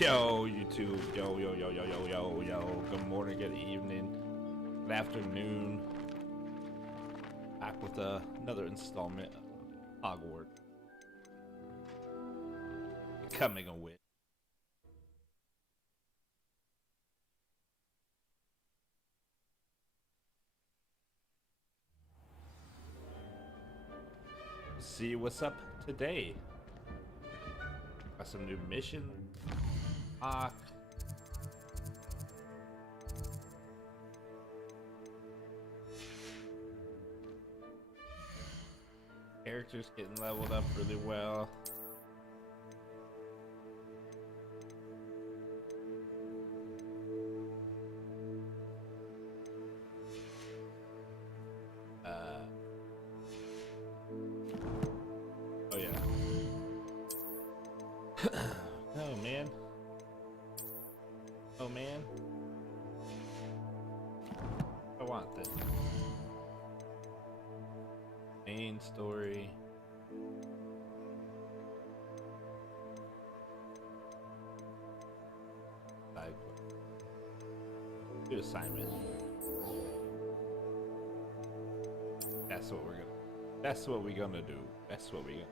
Yo, YouTube. Yo, yo, yo, yo, yo, yo, yo. Good morning, good evening, good afternoon. Back with another installment of Hogwarts. Becoming a witch. See what's up today. Got some new mission. Characters getting leveled up really well. Oh yeah. Oh man. Oh man. I want this. Main story. Side quest. Do assignment. That's what we're gonna. That's what we're gonna do. That's what we're gonna.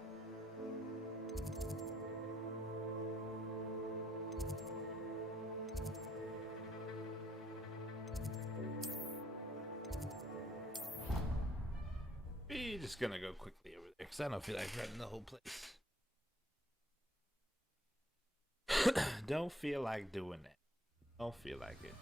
We're just gonna go quickly over there because I don't feel like running the whole place. Don't feel like doing that. Don't feel like it.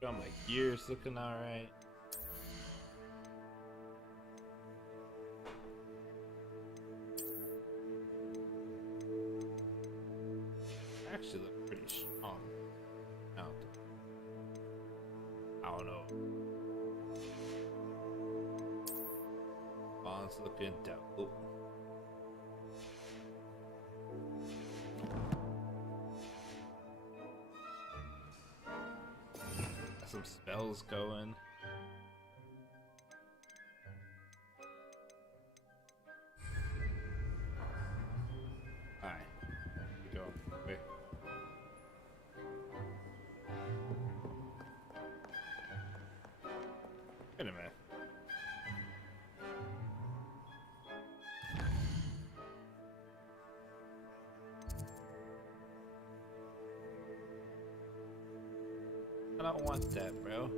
Got my gears looking alright. Actually look pretty strong. I don't know. Bond's looking dope. Got some spells going. Alright. Here we go. Wait. Wait a minute. I don't want that, bro.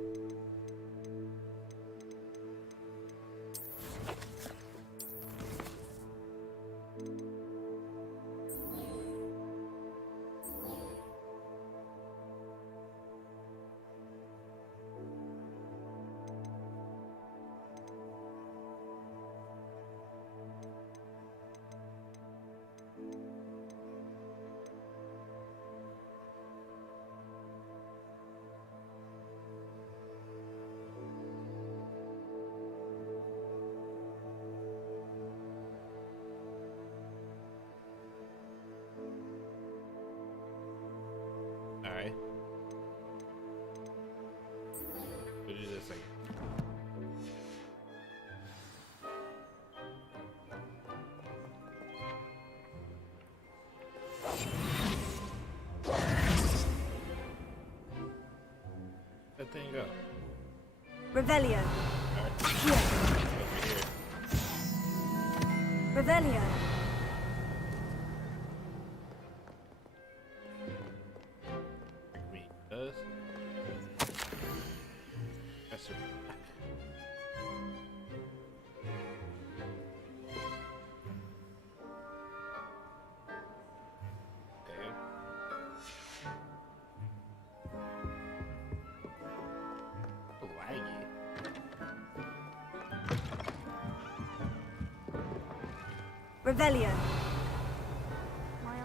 Alright. We'll do this again. That thing go. Revelio. Alright. Here. Over here. Revelio. Me does. That's her back. Okay. Laggy. Revelio. My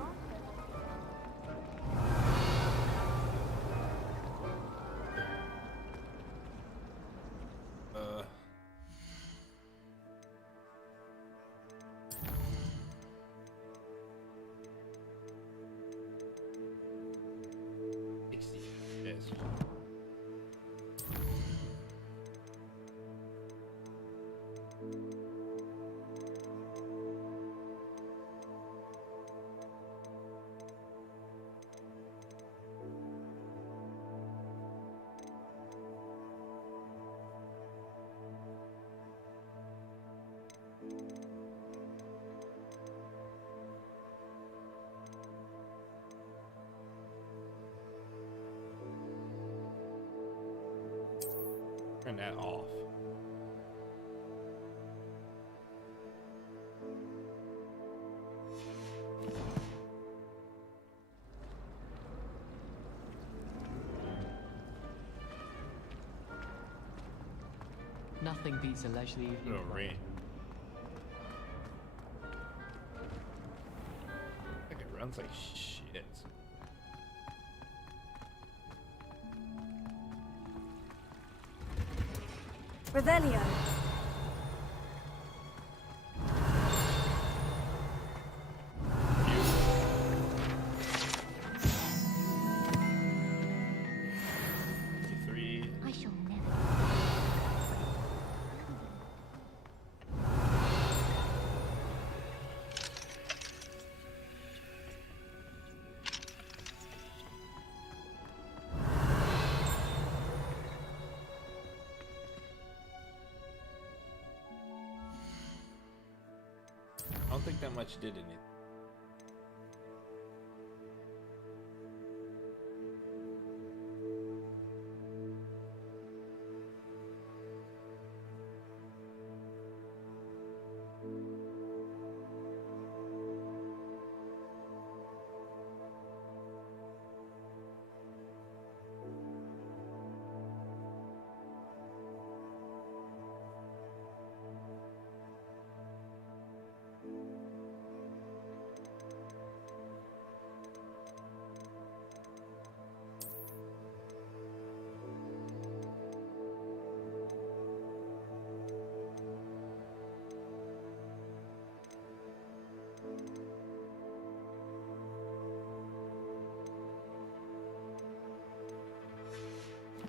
turn that off. Nothing beats a leisurely evening. Oh, rain. Like it runs like shit. Revelio. I shall never. I don't think that much did anything.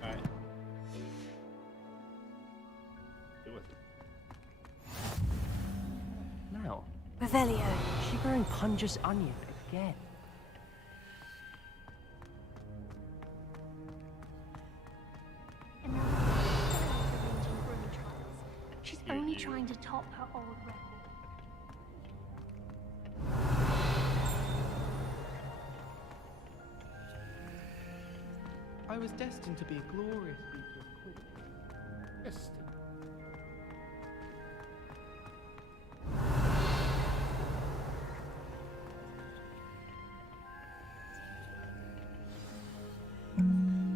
Alright. Do with it. Now, Revelio. shivering Punja's onion again. Another arranging grooming trials. She's only trying to top her old record. I was destined to be a glorious beater of quick. Yes.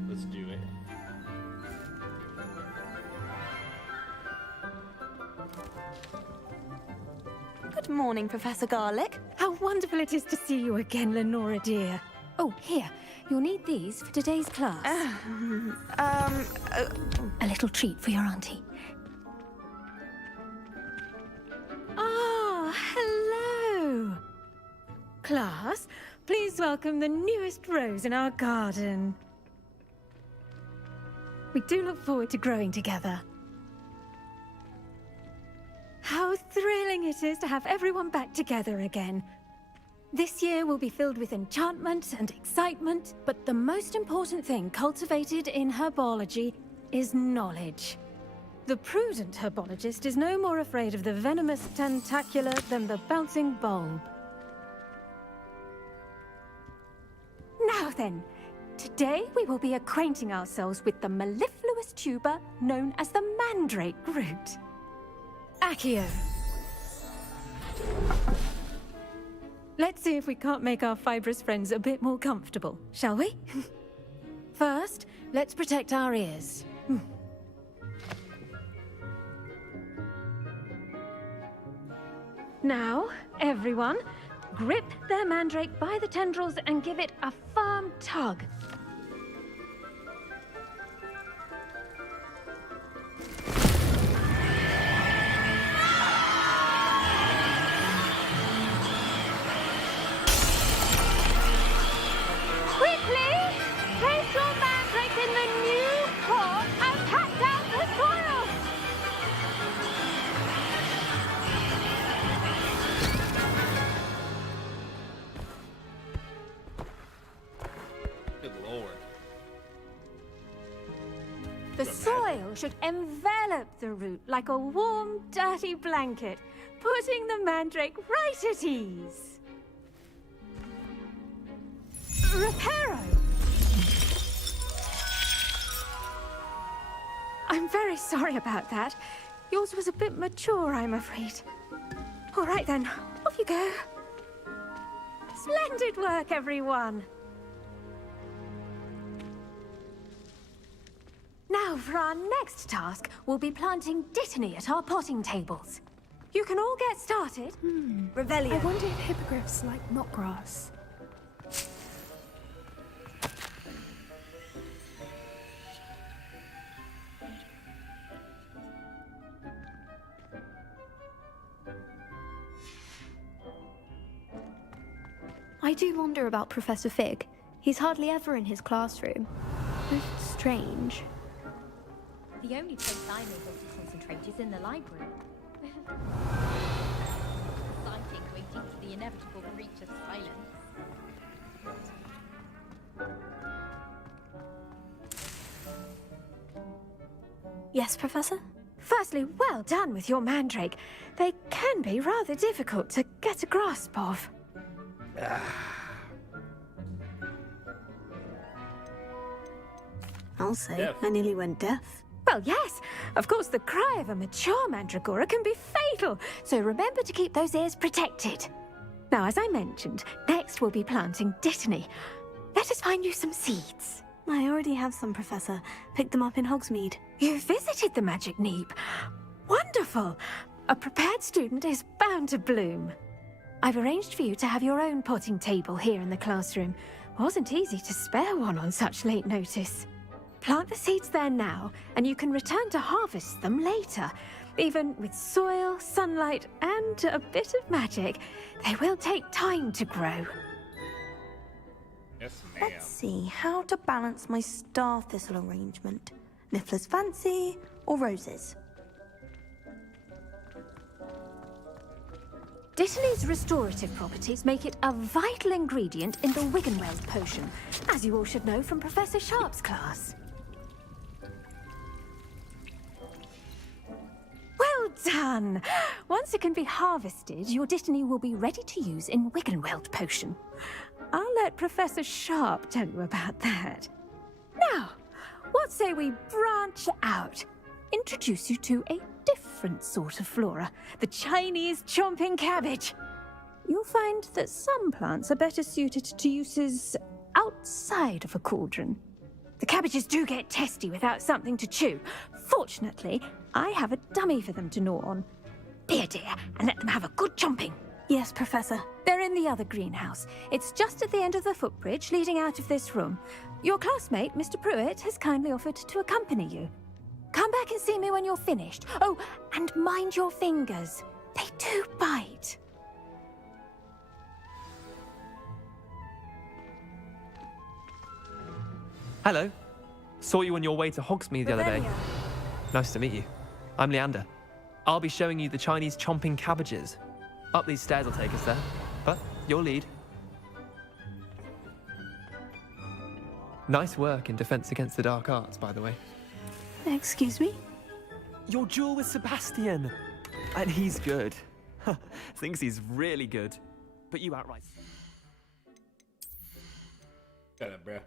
Let's do it. Good morning, Professor Garlick. How wonderful it is to see you again, Lenora dear. Oh, here. You'll need these for today's class. A little treat for your auntie. Ah, hello. Class, please welcome the newest rose in our garden. We do look forward to growing together. How thrilling it is to have everyone back together again. This year will be filled with enchantment and excitement, but the most important thing cultivated in herbology is knowledge. The prudent herbologist is no more afraid of the venomous tentacular than the bouncing bulb. Now then, today we will be acquainting ourselves with the mellifluous tuber known as the mandrake root. Accio. Let's see if we can't make our fibrous friends a bit more comfortable, shall we? First, let's protect our ears. Now, everyone, grip their mandrake by the tendrils and give it a firm tug. Quickly, place your mandrake in the new pot and pack down the soil. Good lord. The soil should envelop the root like a warm, dirty blanket, putting the mandrake right at ease. Reparo! I'm very sorry about that. Yours was a bit mature, I'm afraid. All right then, off you go. Splendid work, everyone. Now, for our next task, we'll be planting dittany at our potting tables. You can all get started. Revelio. I wonder if hippogriffs like knotgrass. I do wonder about Professor Fig. He's hardly ever in his classroom. It's strange. The only place I'm able to concentrate is in the library. Exciting, waiting for the inevitable breach of silence. Yes, Professor? Firstly, well done with your mandrake. They can be rather difficult to get a grasp of. I'll say, Deaf. I nearly went deaf. Well, yes. Of course, the cry of a mature mandragora can be fatal, so remember to keep those ears protected. Now, as I mentioned, next we'll be planting dittany. Let us find you some seeds. I already have some, Professor. Picked them up in Hogsmeade. You visited the Magic Neep. Wonderful. A prepared student is bound to bloom. I've arranged for you to have your own potting table here in the classroom. Wasn't easy to spare one on such late notice. Plant the seeds there now, and you can return to harvest them later. Even with soil, sunlight, and a bit of magic, they will take time to grow. Yes, ma'am. Let's see how to balance my star thistle arrangement. Niffler's fancy or roses? Dittany's restorative properties make it a vital ingredient in the Wiggenweld potion, as you all should know from Professor Sharp's class. Well done! Once it can be harvested, your dittany will be ready to use in Wiggenweld potion. I'll let Professor Sharp tell you about that. Now, what say we branch out? Introduce you to a different sort of flora, the Chinese chomping cabbage. You'll find that some plants are better suited to uses outside of a cauldron. The cabbages do get testy without something to chew. Fortunately, I have a dummy for them to gnaw on. Be a dear and let them have a good chomping. Yes, Professor. They're in the other greenhouse. It's just at the end of the footbridge leading out of this room. Your classmate, Mr. Pruitt, has kindly offered to accompany you. Come back and see me when you're finished. Oh, and mind your fingers. They do bite. Hello. Saw you on your way to Hogsmeade the other day. Nice to meet you. I'm Leander. I'll be showing you the Chinese chomping cabbages. Up these stairs will take us there, but your lead. Nice work in Defense Against the Dark Arts, by the way. Excuse me? Your duel with Sebastian! And he's good. Thinks he's really good. But you outright. Shut up, bruh.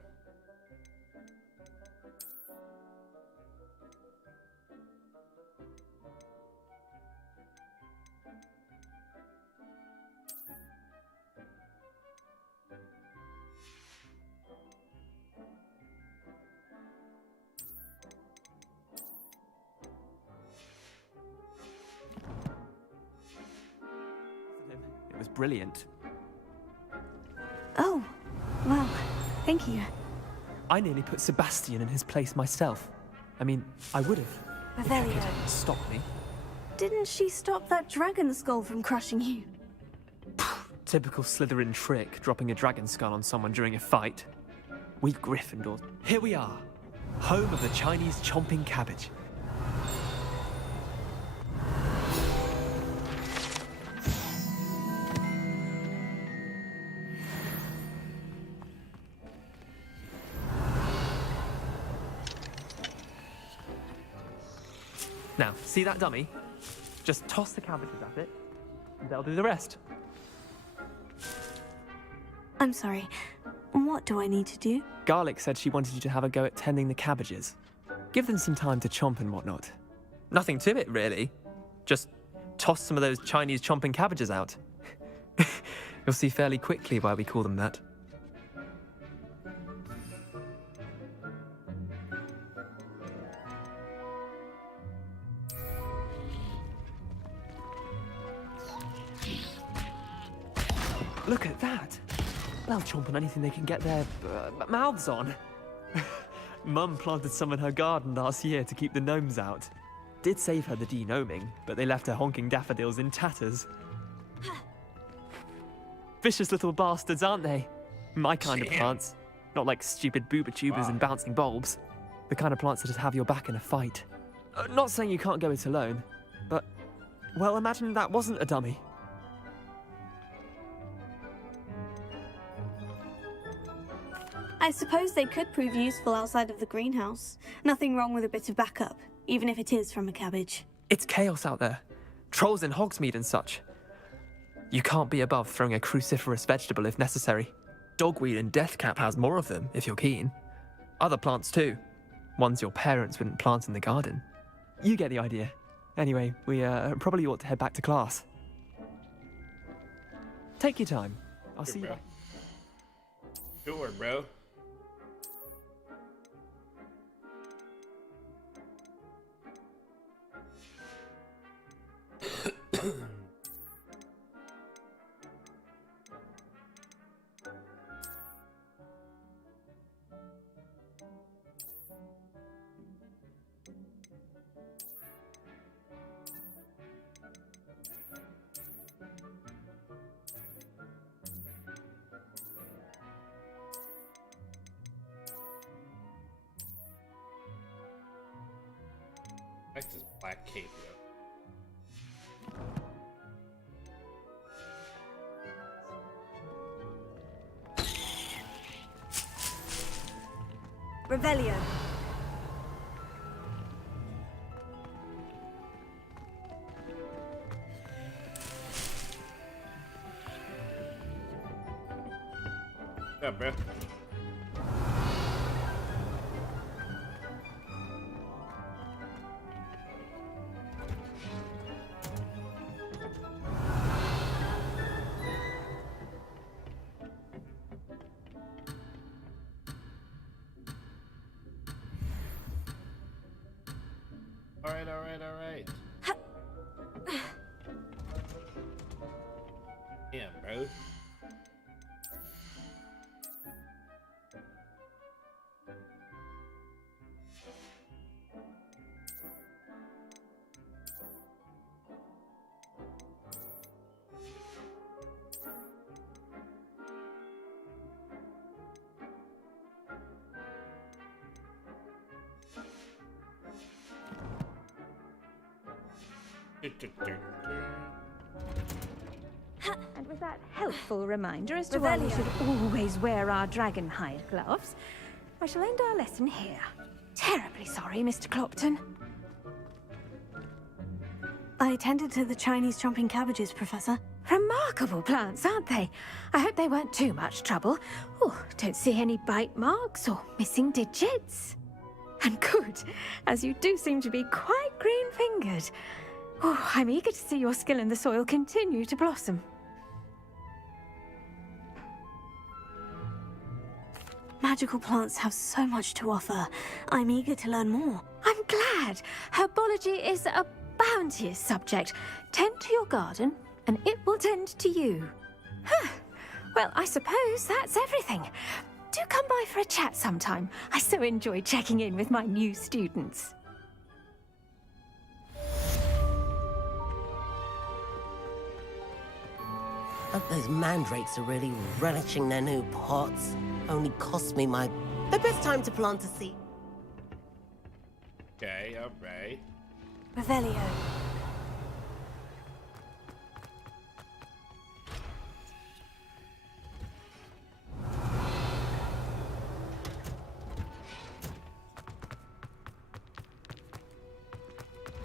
It was brilliant. Oh, well, thank you. I nearly put Sebastian in his place myself. I mean, I would have. Revelio. Didn't stop me. Didn't she stop that dragon skull from crushing you? Typical Slytherin trick, dropping a dragon skull on someone during a fight. We Gryffindors. Here we are, home of the Chinese chomping cabbage. Now, see that dummy? Just toss the cabbages at it, and they'll do the rest. I'm sorry. What do I need to do? Garlic said she wanted you to have a go at tending the cabbages. Give them some time to chomp and whatnot. Nothing to it, really. Just toss some of those Chinese chomping cabbages out. You'll see fairly quickly why we call them that. Look at that! They'll chomp on anything they can get their mouths on. Mum planted some in her garden last year to keep the gnomes out. Did save her the de-gnoming, but they left her honking daffodils in tatters. Vicious little bastards, aren't they? My kind of plants. Not like stupid booba tubers and bouncing bulbs. The kind of plants that just have your back in a fight. Not saying you can't go it alone, but, well, imagine that wasn't a dummy. I suppose they could prove useful outside of the greenhouse. Nothing wrong with a bit of backup, even if it is from a cabbage. It's chaos out there. Trolls in Hogsmeade and such. You can't be above throwing a cruciferous vegetable if necessary. Dogweed and deathcap has more of them, if you're keen. Other plants too. Ones your parents wouldn't plant in the garden. You get the idea. Anyway, we probably ought to head back to class. Take your time. I'll see you. Sure, bro. Next is black cape, Revelio. Yeah, bro. Alright. Yeah, bro. And with that helpful reminder as to why we should always wear our dragon hide gloves, I shall end our lesson here. Terribly sorry, Mr. Clopton. I attended to the Chinese chomping cabbages, Professor. Remarkable plants, aren't they? I hope they weren't too much trouble. Oh, don't see any bite marks or missing digits. And good, as you do seem to be quite green-fingered. Oh, I'm eager to see your skill in the soil continue to blossom. Magical plants have so much to offer. I'm eager to learn more. I'm glad. Herbology is a bounteous subject. Tend to your garden, and it will tend to you. Huh. Well, I suppose that's everything. Do come by for a chat sometime. I so enjoy checking in with my new students. Hope those mandrakes are really relishing their new pots. Only cost me the best time to plant a seed. Okay, alright. Revelio.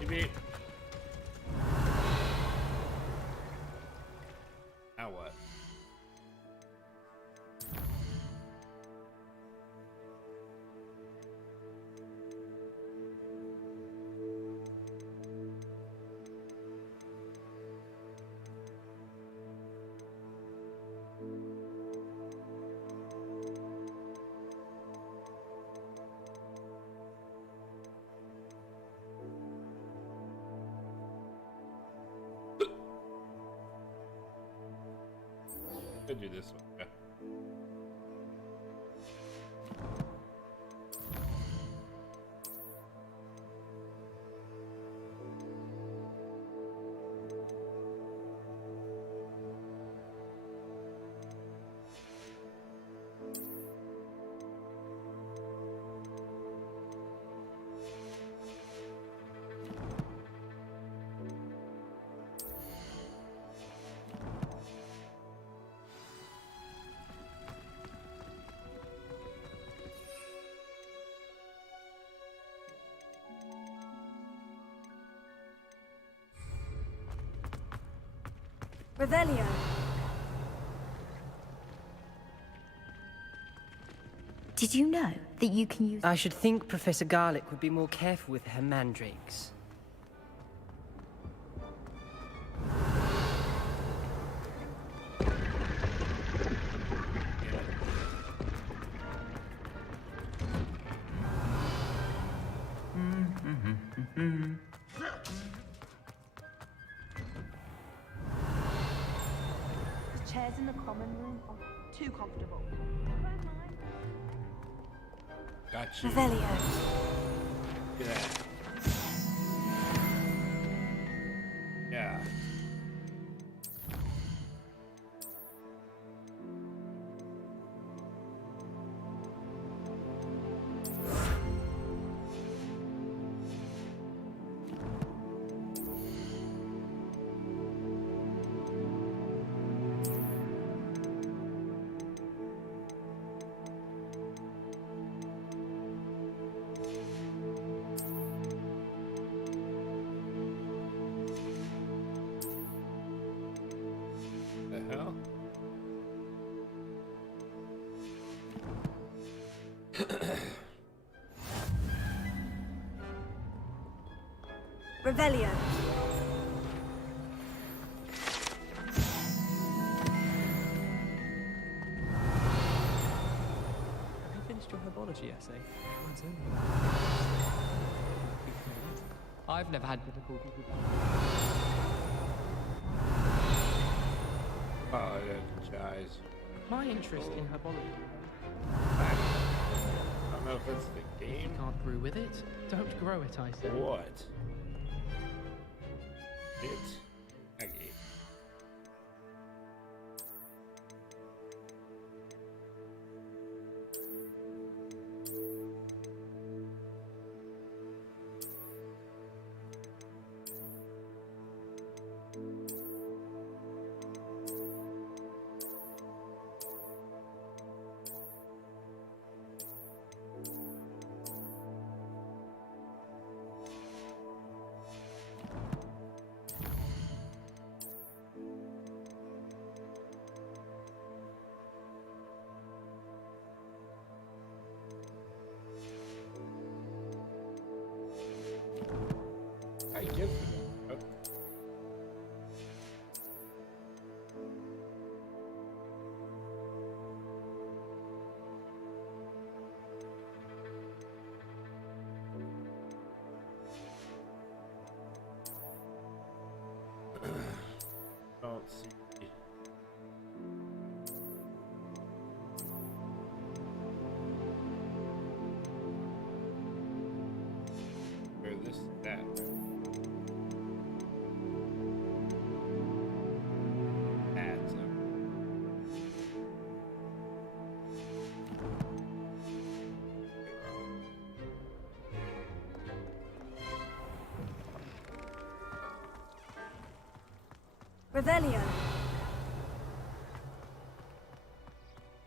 Beep. Now what? could do this one. Yeah. Revelio. Did you know that you can use... I should think Professor Garlick would be more careful with her mandrakes. The chairs in the common room are too comfortable. Got you. Revelio. Yeah. Yeah. The hell? Revelio. Have you finished your herbology essay? I've never had difficulty with that. Apologize. My interest in herbology. I don't know if it's the game. Can't brew with it. Don't grow it, I say. What? It's a game. I give it. Oh. Don't see. Where this that? Revelio.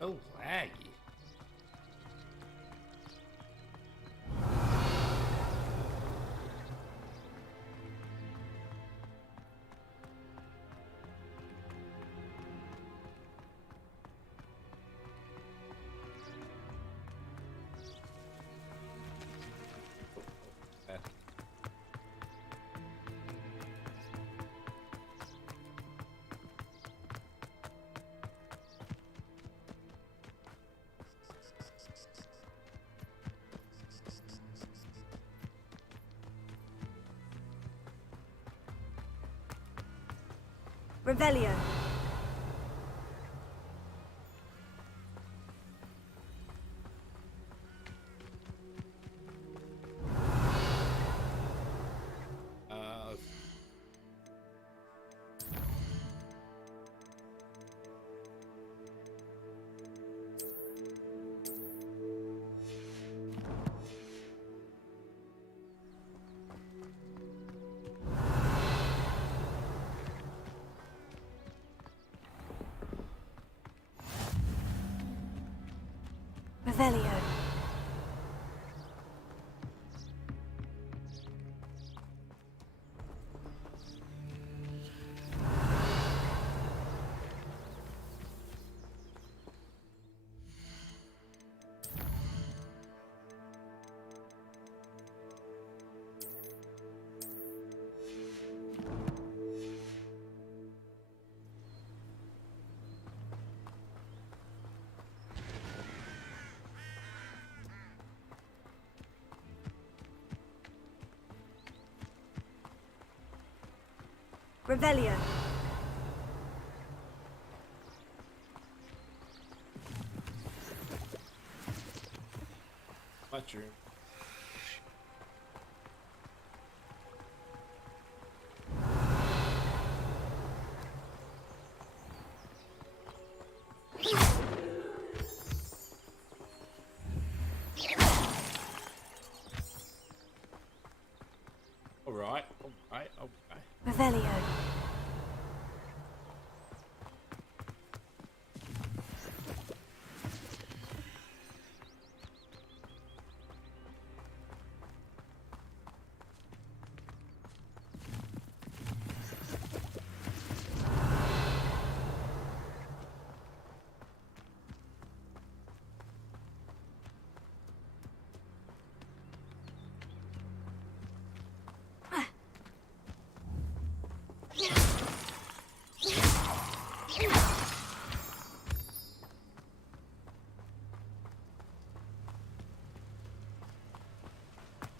So laggy. Revelio. Revelio. Revelio. Not true. Alright, alright, okay. Revelio.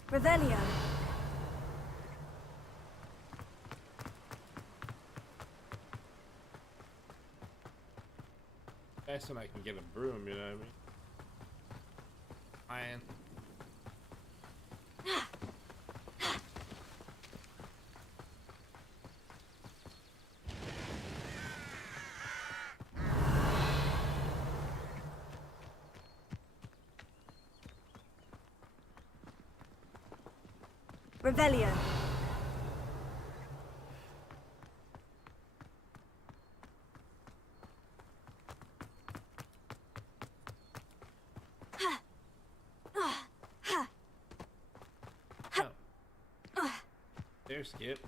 Revelio. That's when I can get a broom, you know what I mean? Revelio. There, Skip.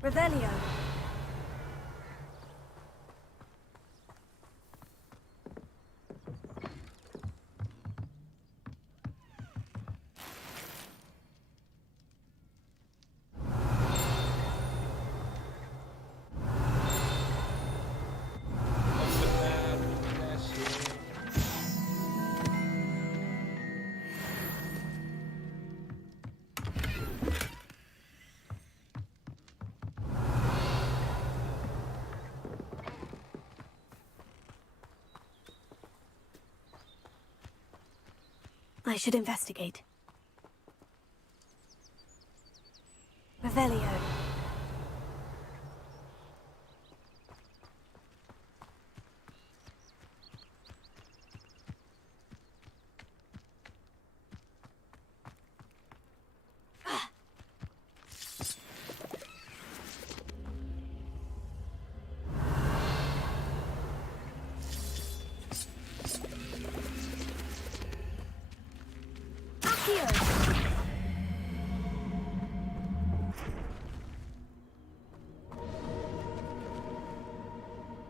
Revelio. I should investigate. Revelio.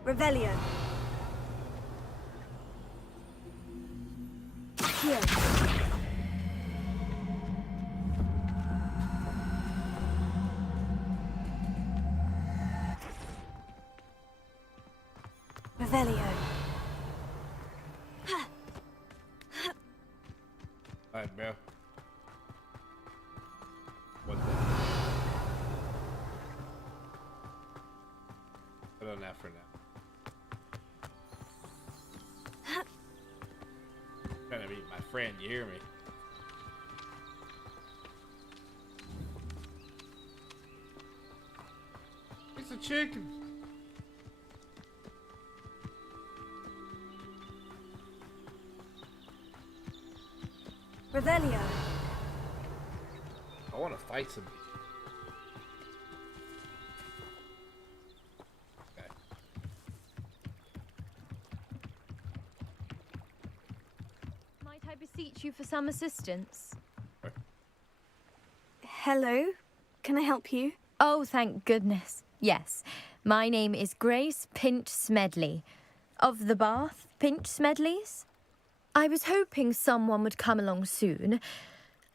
Revelio. Here. Revelio. Alright, bro. What's that? Put on that for now. Trying to meet my friend, you hear me? It's a chicken. Revelio. I want to fight him. Okay. Might I beseech you for some assistance? Hello? Can I help you? Oh, thank goodness. Yes. My name is Grace Pinch Smedley. Of the Bath Pinch Smedleys? I was hoping someone would come along soon.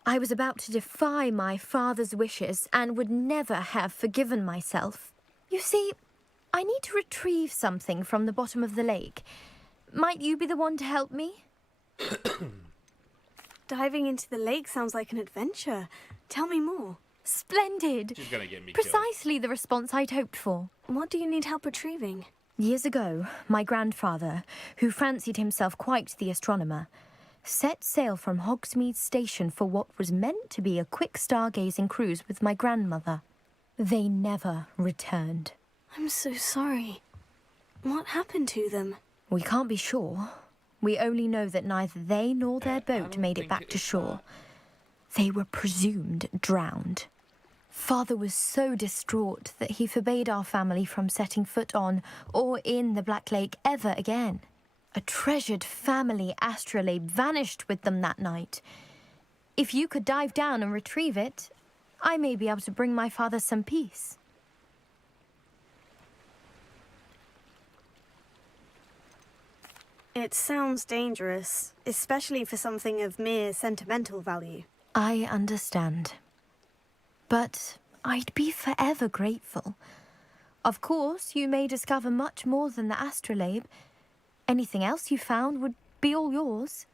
I was about to defy my father's wishes and would never have forgiven myself. You see, I need to retrieve something from the bottom of the lake. Might you be the one to help me? Diving into the lake sounds like an adventure. Tell me more. Splendid! She's gonna get me killed. Precisely the response I'd hoped for. What do you need help retrieving? Years ago, my grandfather, who fancied himself quite the astronomer, set sail from Hogsmeade Station for what was meant to be a quick stargazing cruise with my grandmother. They never returned. I'm so sorry. What happened to them? We can't be sure. We only know that neither they nor their boat don't made it think back it to is shore. They were presumed drowned. Father was so distraught that he forbade our family from setting foot on or in the Black Lake ever again. A treasured family astrolabe vanished with them that night. If you could dive down and retrieve it, I may be able to bring my father some peace. It sounds dangerous, especially for something of mere sentimental value. I understand. But I'd be forever grateful. Of course, you may discover much more than the astrolabe. Anything else you found would be all yours.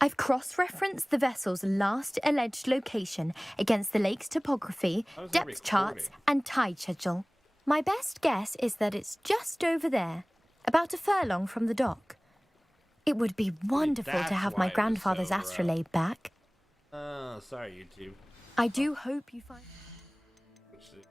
I've cross-referenced the vessel's last alleged location against the lake's topography, depth charts, and tide schedule. My best guess is that it's just over there, about a furlong from the dock. It would be wonderful to That's have why my it was grandfather's so, astrolabe back. Sorry, YouTube. I do hope you find... Let's see.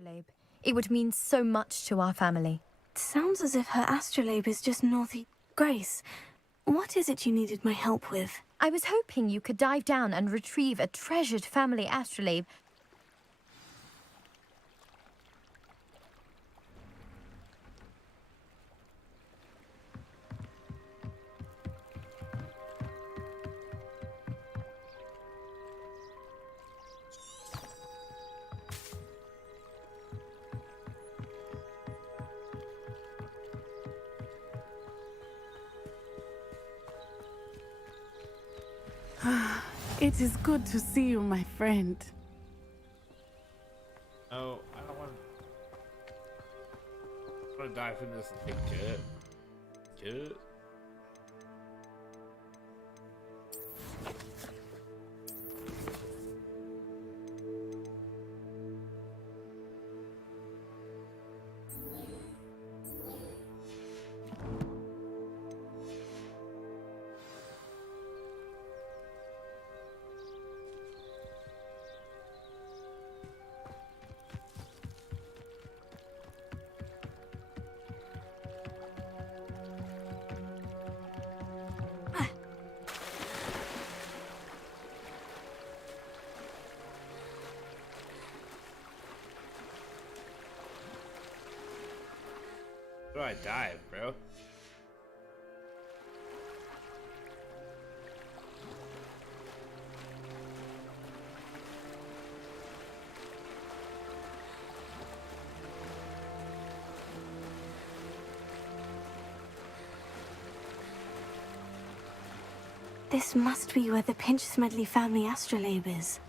astrolabe. It would mean so much to our family. It sounds as if her astrolabe is just northeast. Grace, what is it you needed my help with? I was hoping you could dive down and retrieve a treasured family astrolabe. It is good to see you, my friend. Oh, I don't want to dive in this thing, kid. Kid. Where do I dive, bro? This must be where the Pinch Smedley family astrolabe is.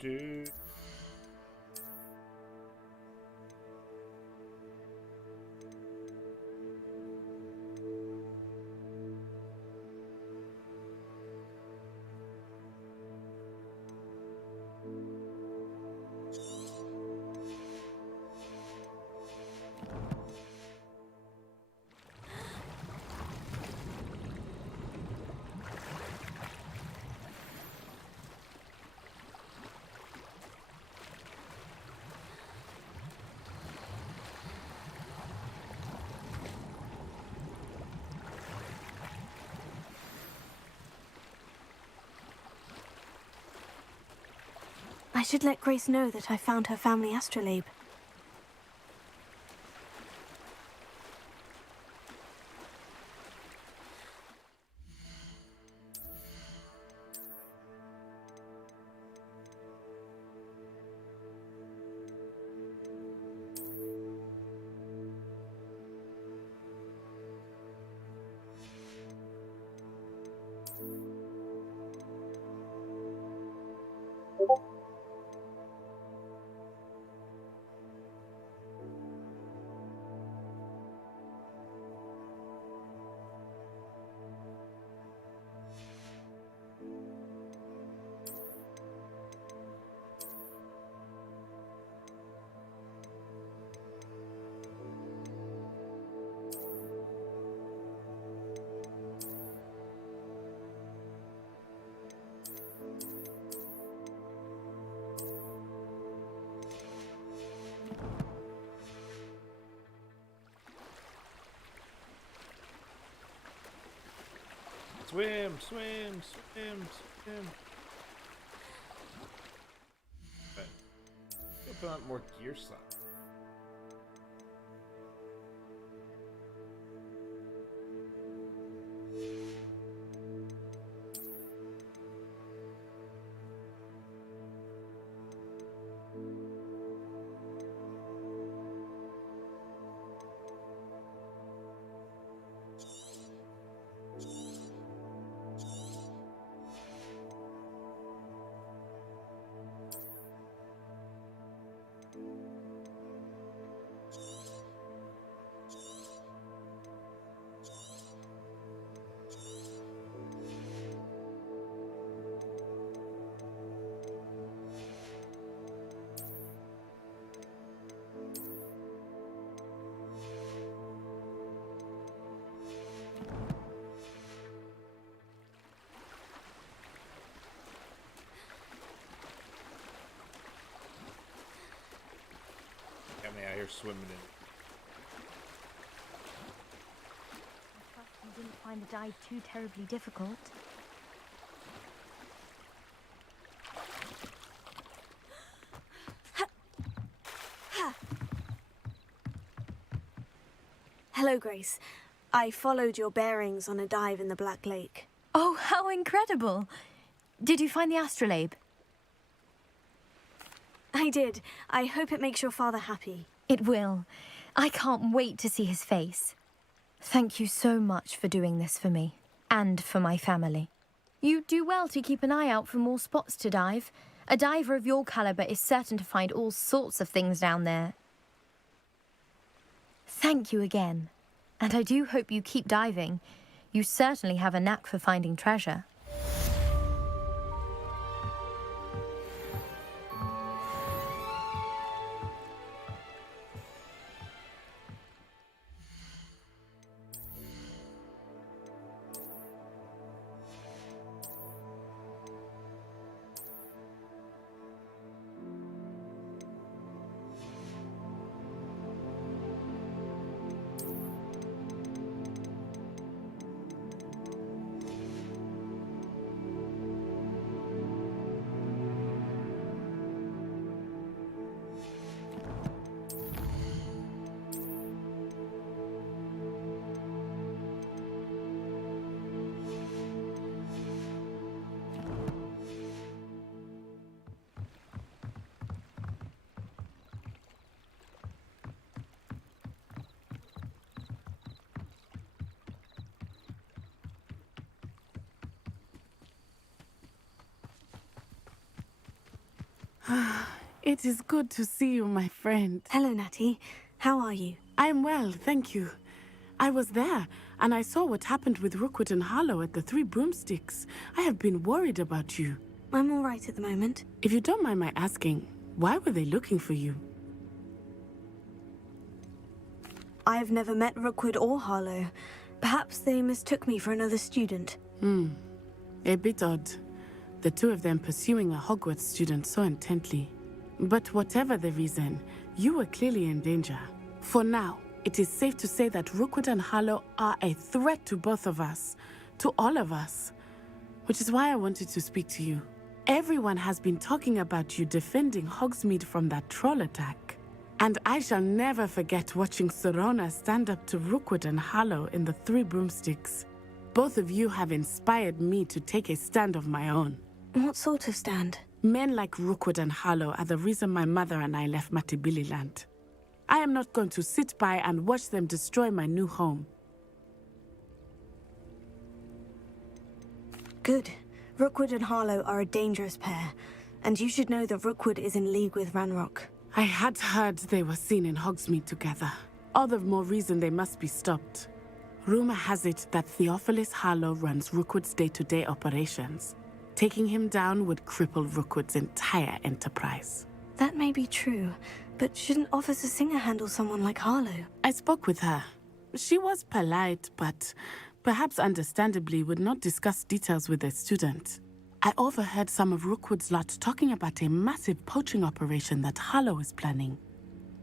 do. I should let Grace know that I found her family astrolabe. Swim, swim, swim, swim. Okay. Put on more gear stuff. Got me out here swimming in. I trust you didn't find the dive too terribly difficult. Hello, Grace. I followed your bearings on a dive in the Black Lake. Oh, how incredible! Did you find the astrolabe? I did. I hope it makes your father happy. It will. I can't wait to see his face. Thank you so much for doing this for me, and for my family. You do well to keep an eye out for more spots to dive. A diver of your caliber is certain to find all sorts of things down there. Thank you again. And I do hope you keep diving. You certainly have a knack for finding treasure. It is good to see you, my friend. Hello, Natty. How are you? I'm well, thank you. I was there, and I saw what happened with Rookwood and Harlow at the Three Broomsticks. I have been worried about you. I'm all right at the moment. If you don't mind my asking, why were they looking for you? I've never met Rookwood or Harlow. Perhaps they mistook me for another student. A bit odd. The two of them pursuing a Hogwarts student so intently. But whatever the reason, you were clearly in danger. For now, it is safe to say that Rookwood and Harlow are a threat to both of us. To all of us. Which is why I wanted to speak to you. Everyone has been talking about you defending Hogsmeade from that troll attack. And I shall never forget watching Serona stand up to Rookwood and Harlow in the Three Broomsticks. Both of you have inspired me to take a stand of my own. What sort of stand? Men like Rookwood and Harlow are the reason my mother and I left Matibililand. I am not going to sit by and watch them destroy my new home. Good. Rookwood and Harlow are a dangerous pair, and you should know that Rookwood is in league with Ranrock. I had heard they were seen in Hogsmeade together. All the more reason they must be stopped. Rumor has it that Theophilus Harlow runs Rookwood's day-to-day operations. Taking him down would cripple Rookwood's entire enterprise. That may be true, but shouldn't Officer Singer handle someone like Harlow? I spoke with her. She was polite, but perhaps understandably would not discuss details with a student. I overheard some of Rookwood's lot talking about a massive poaching operation that Harlow is planning.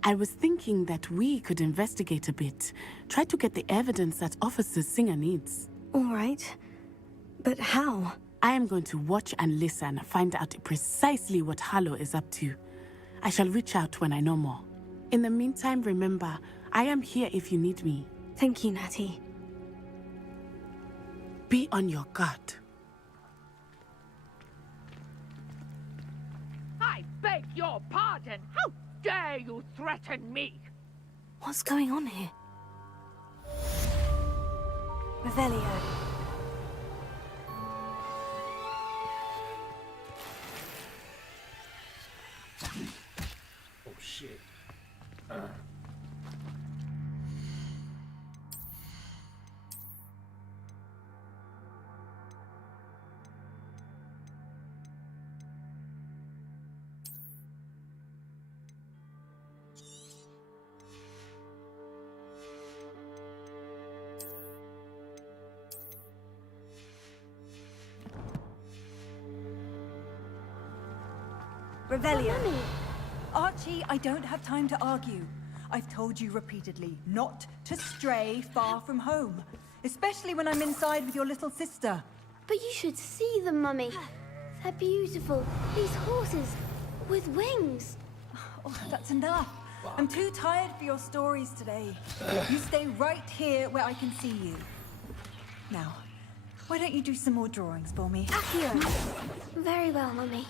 I was thinking that we could investigate a bit, try to get the evidence that Officer Singer needs. All right, but how? I am going to watch and listen, find out precisely what Harlow is up to. I shall reach out when I know more. In the meantime, remember, I am here if you need me. Thank you, Natty. Be on your guard. I beg your pardon. How dare you threaten me? What's going on here? Revelio. Oh shit. Revelio. Archie, I don't have time to argue. I've told you repeatedly not to stray far from home, especially when I'm inside with your little sister. But you should see them, Mummy. They're beautiful. These horses with wings. Oh, that's enough. I'm too tired for your stories today. You stay right here where I can see you. Now, why don't you do some more drawings for me? Accio. Very well, Mummy.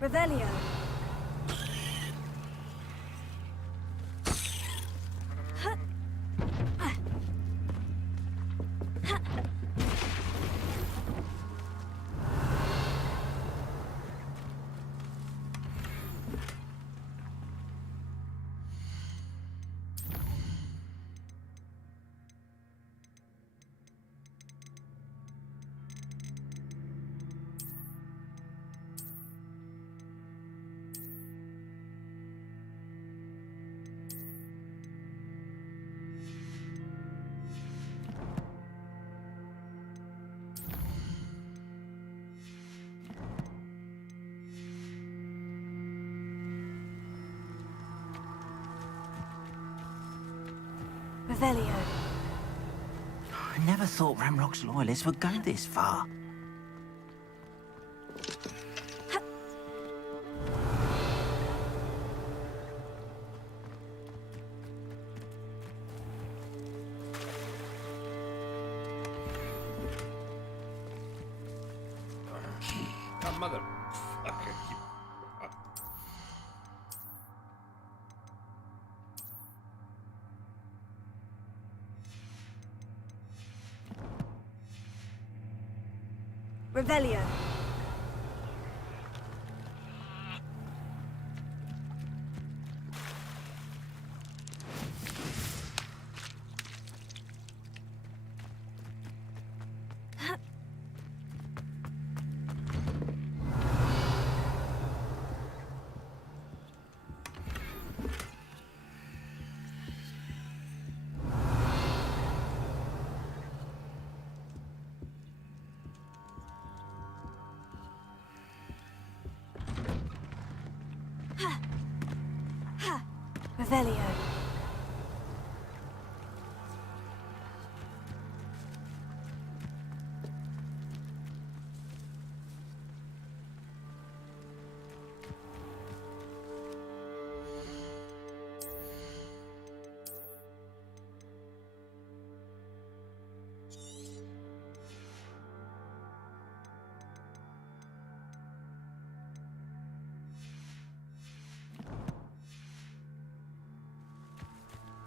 Revelio. Revelio. I never thought Ramrock's loyalists would go this far. Oh, mother. Okay. Revelio. Revelio.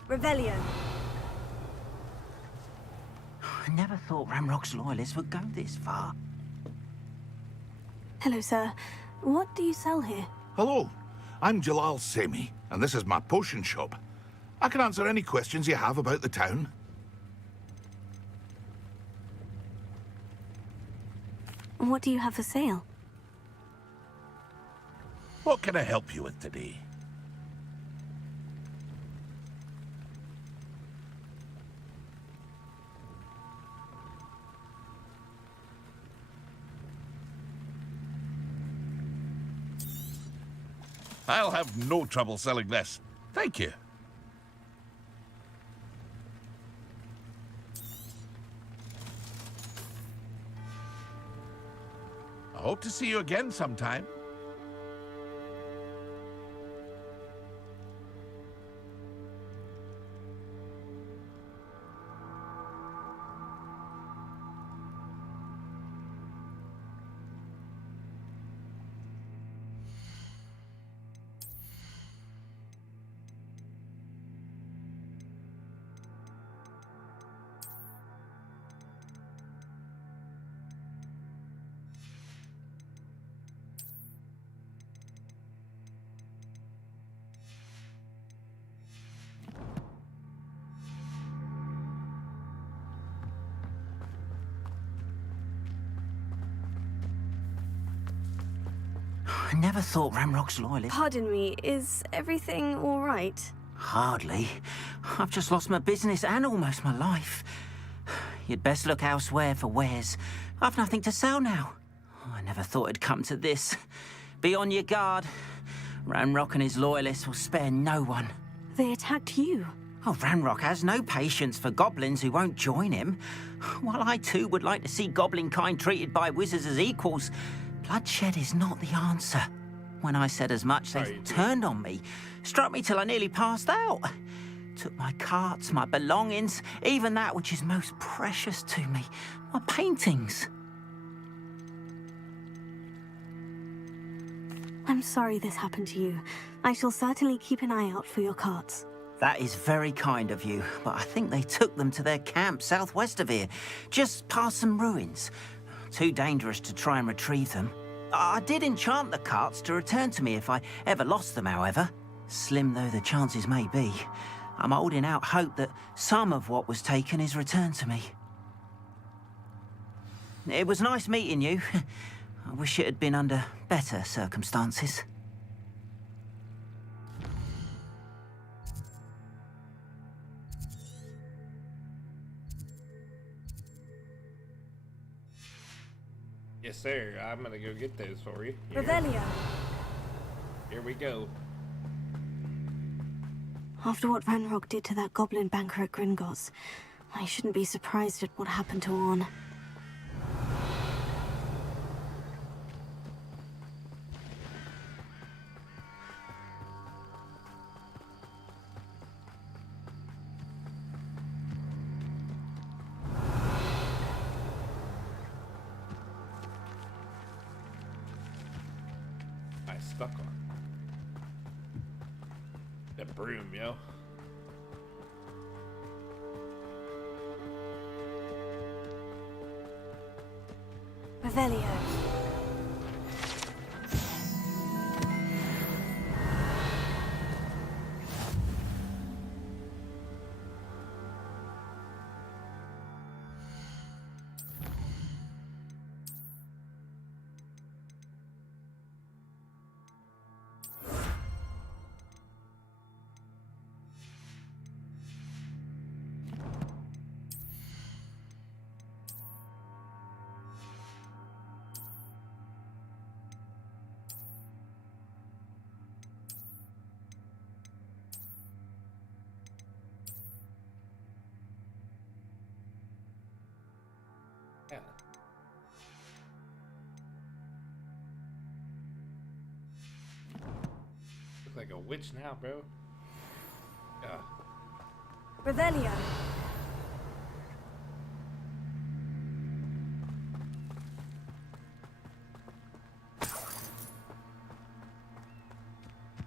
Revelio. I never thought Ramrock's loyalists would go this far. Hello, sir. What do you sell here? Hello, I'm Jalal Semi, and this is my potion shop. I can answer any questions you have about the town. What do you have for sale? What can I help you with today? I'll have no trouble selling this. Thank you. I hope to see you again sometime. I never thought Ramrock's loyalists... Pardon me, is everything all right? Hardly. I've just lost my business and almost my life. You'd best look elsewhere for wares. I've nothing to sell now. I never thought it'd come to this. Be on your guard. Ramrock and his loyalists will spare no one. They attacked you. Oh, Ramrock has no patience for goblins who won't join him. While I too would like to see goblin kind treated by wizards as equals, bloodshed is not the answer. When I said as much, they turned on me, struck me till I nearly passed out. Took my carts, my belongings, even that which is most precious to me, my paintings. I'm sorry this happened to you. I shall certainly keep an eye out for your carts. That is very kind of you, but I think they took them to their camp southwest of here, just past some ruins. Too dangerous to try and retrieve them. I did enchant the carts to return to me if I ever lost them, however. Slim though the chances may be, I'm holding out hope that some of what was taken is returned to me. It was nice meeting you. I wish it had been under better circumstances. Yes, sir. I'm gonna go get those for you. Revelio. Here we go. After what Ranrock did to that goblin banker at Gringotts, I shouldn't be surprised at what happened to Orn. I stuck on the broom, yo. Revelio. Yeah. Look like a witch now, bro. Yeah. Revelio.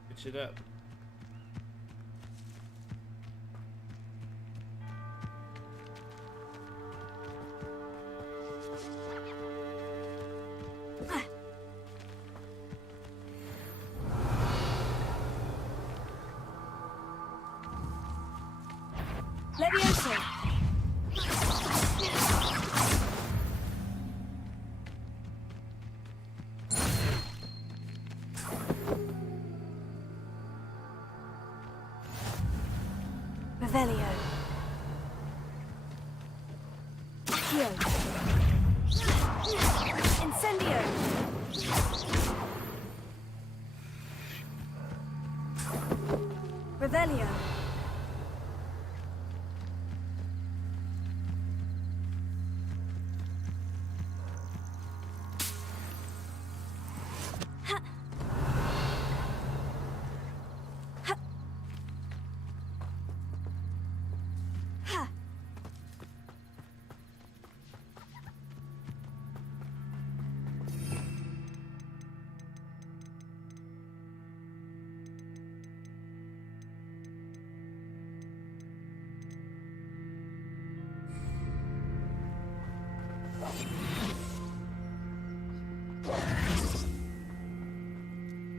Good shit up. Levioso. Revelio. Accio. Incendio. Revelio.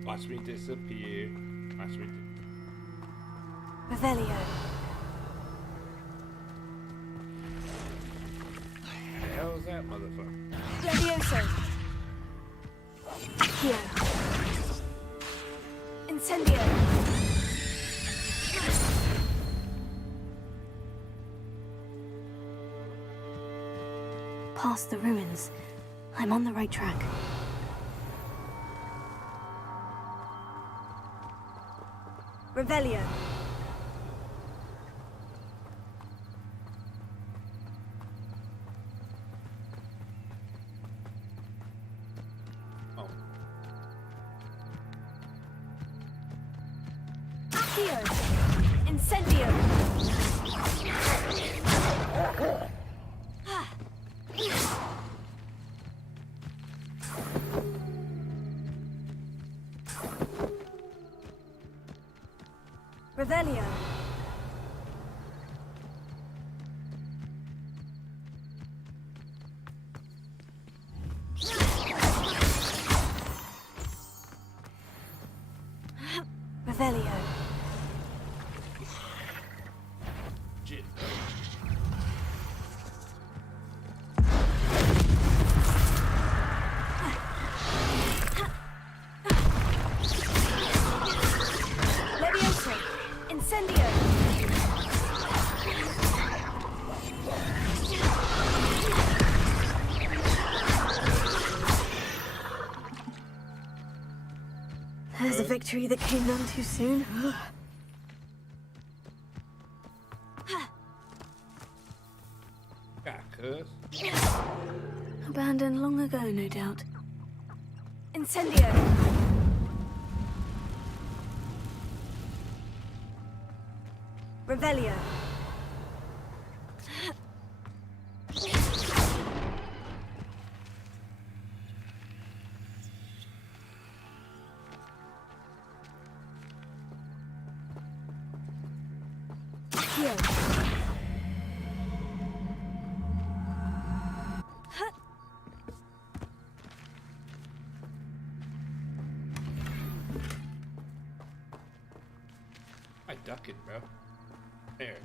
Watch me disappear. Watch me. Revelio. The hell is that motherfucker? Levioso. Accio. Incendio. Past the ruins. I'm on the right track. Revelio. Oh. Accio. Incendio. Revelio. Revelio. Shit. Levioso. Incendio. There's a victory that came none too soon. ago, no doubt. Incendio! Revelio. Here. I duck it, bro. There.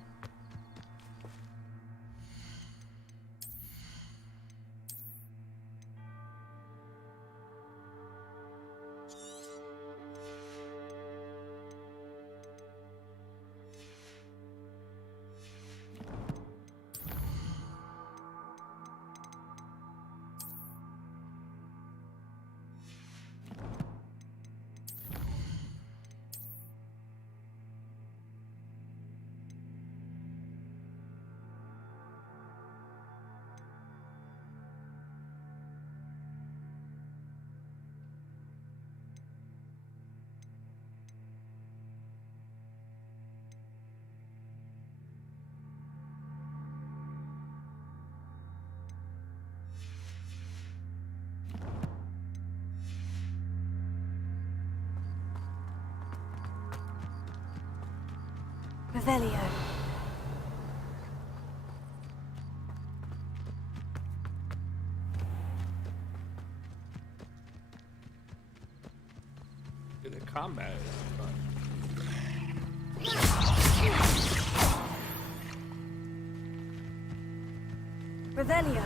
Revelio. Dude, the combat is fun. Revelio.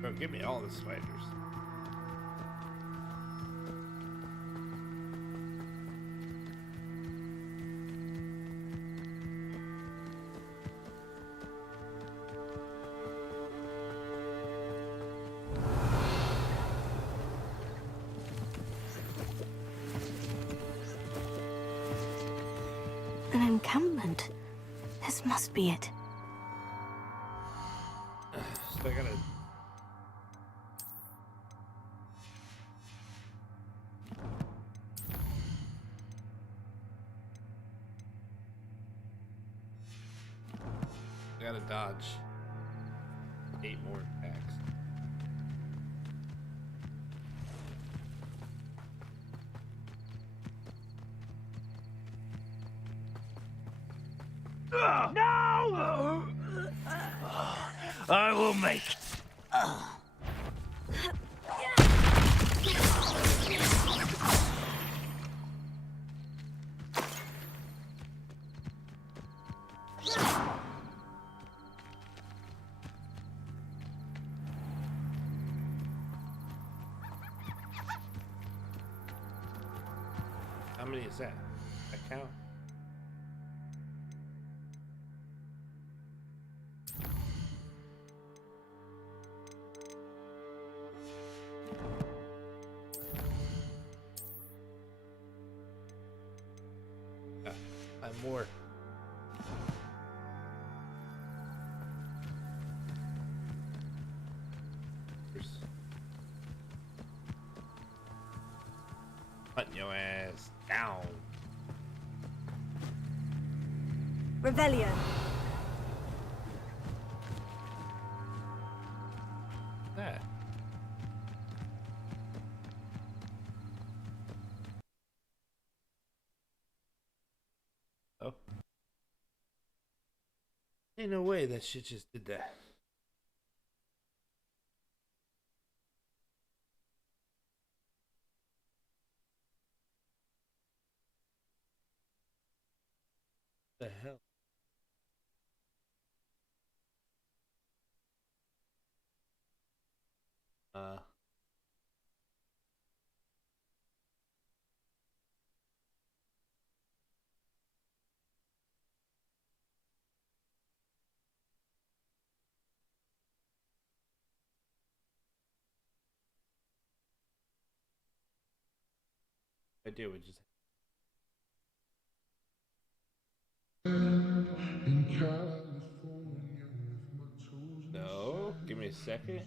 Bro, give me all the spiders. An encampment. This must be it. So I gotta... I gotta dodge 8 more attacks. No! I will make. How many is that? I count. I'm more. Hunting your ass down. Revelio. That. Oh. Ain't no way that shit just did that. The hell? I do. We just. No, give me a second.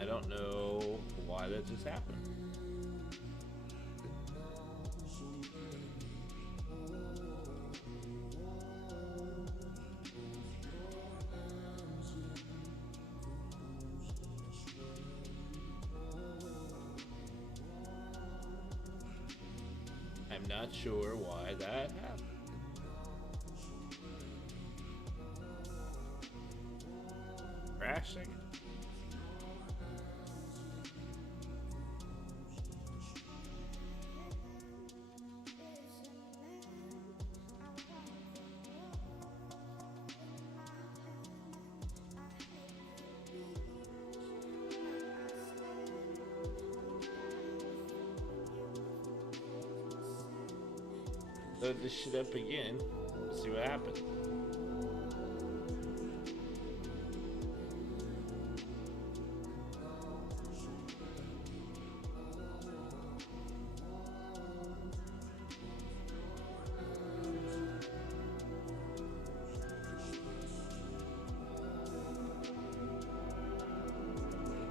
I don't know why that just happened. I'm not sure why that happened. Crashing? Load this shit up again. See what happens.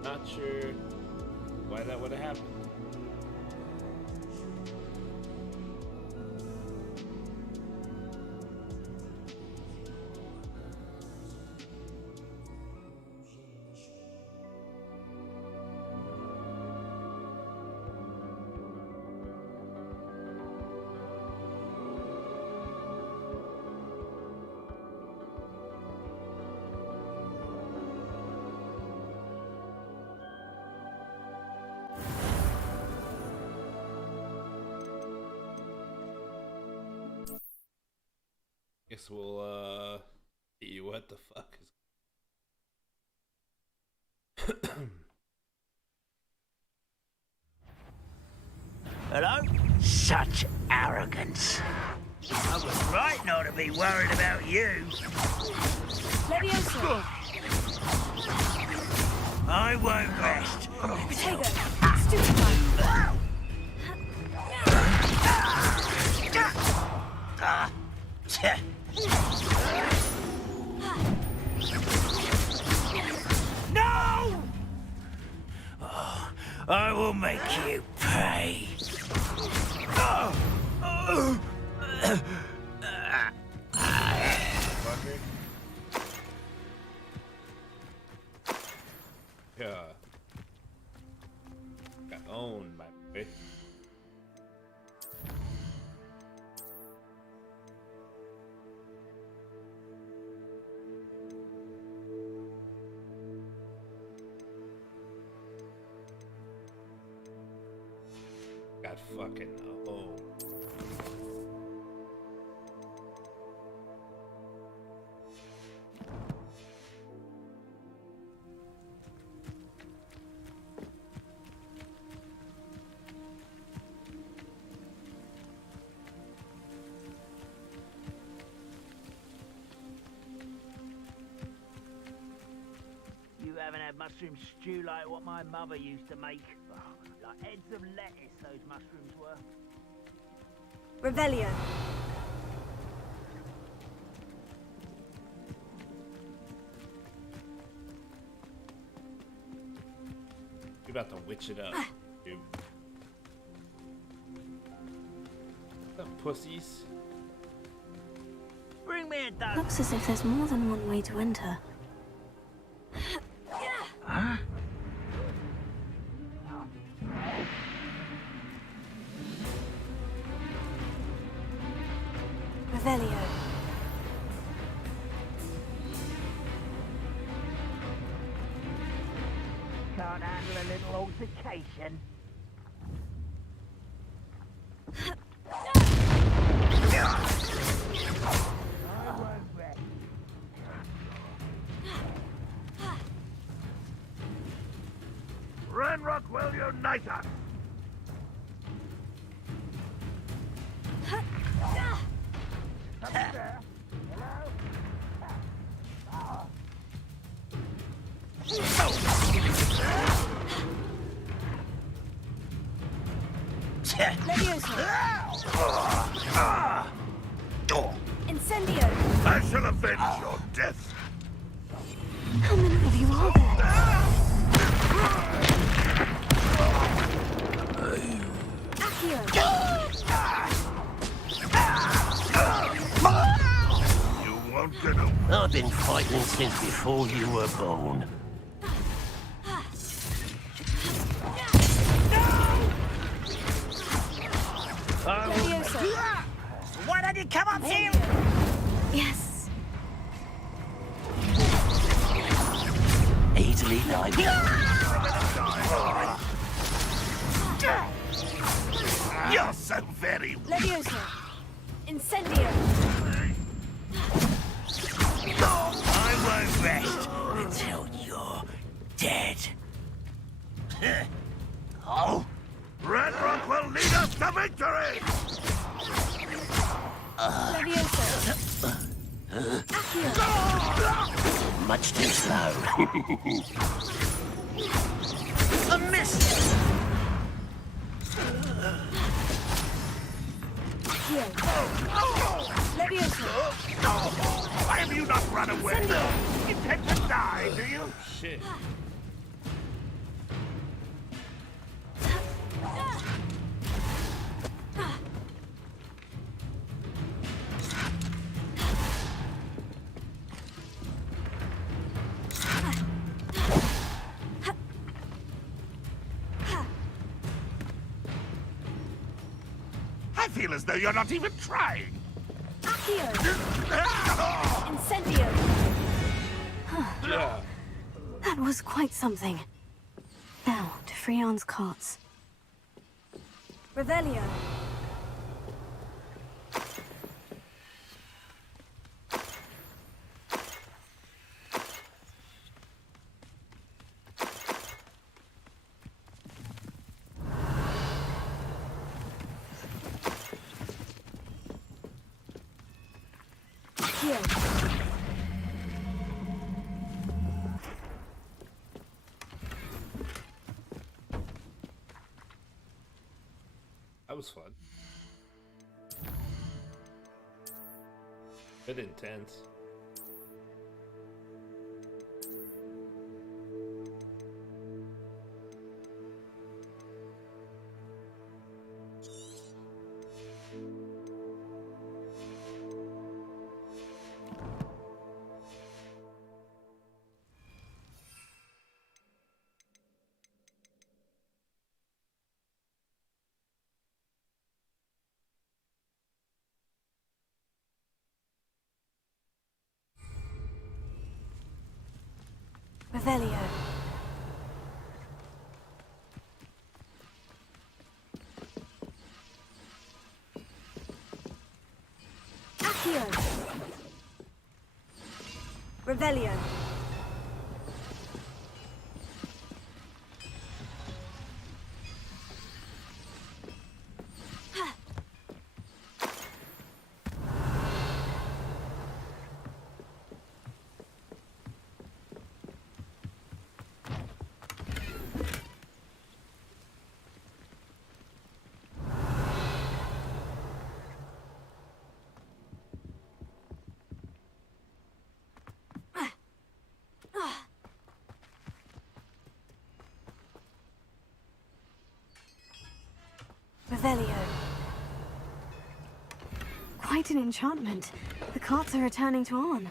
Not sure why that would have happened. Guess we'll see what the fuck is. Hello? Such arrogance. I was right not to be worried about you. Leviosa. I won't rest. Potato. Stupefy. No! Oh, I will make you pay. Yeah. Got owned by me. Got fucking owned. You haven't had mushroom stew like what my mother used to make. Oh, like heads of lettuce, those mushrooms were. Revelio. You're about to witch it up, dude. What's up, pussies? Bring me a dog. Looks as if there's more than one way to enter. Huh? Revelio. Can't handle a little altercation. I won't rest. Ranrock will unite us! Incendio! I shall avenge your death! How many of you are there? You won't get away. I've been fighting since before you were born. Why don't you come up here? Yes. Easily like You're so very weak. Leviosa! Incendio! I won't rest until you're dead. Oh, Ranrock will lead us to victory! Leviosa! much too slow. A miss! Leviosa! Why have you not run away? Intend to die, do you? Shit. I feel as though you're not even trying. Accio! Incendio! Yeah. That was quite something. Now, to Freon's carts. Revelio! That was fun. Bit intense. Revelio. Accio. Revelio. Revelio. Quite an enchantment. The carts are returning to on.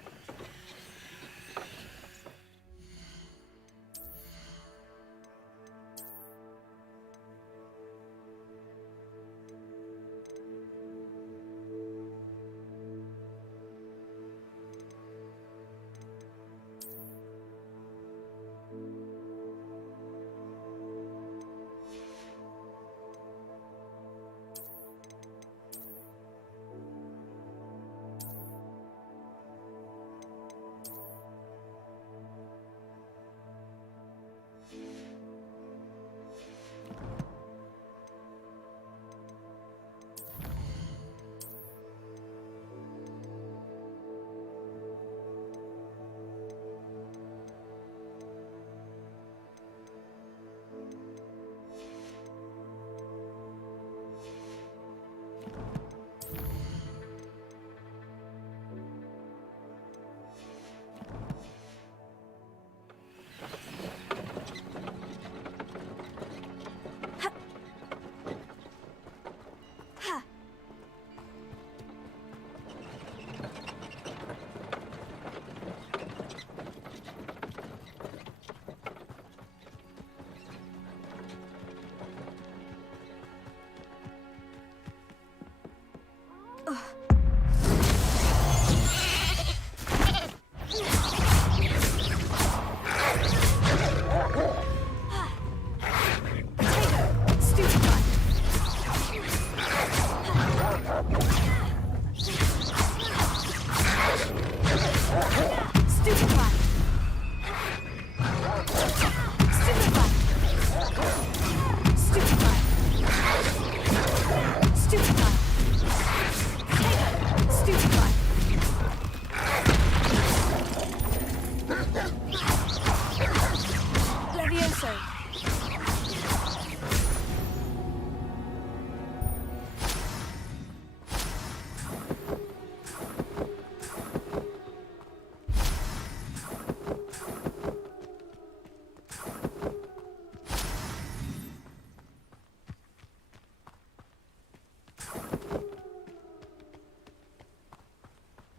AWSOME.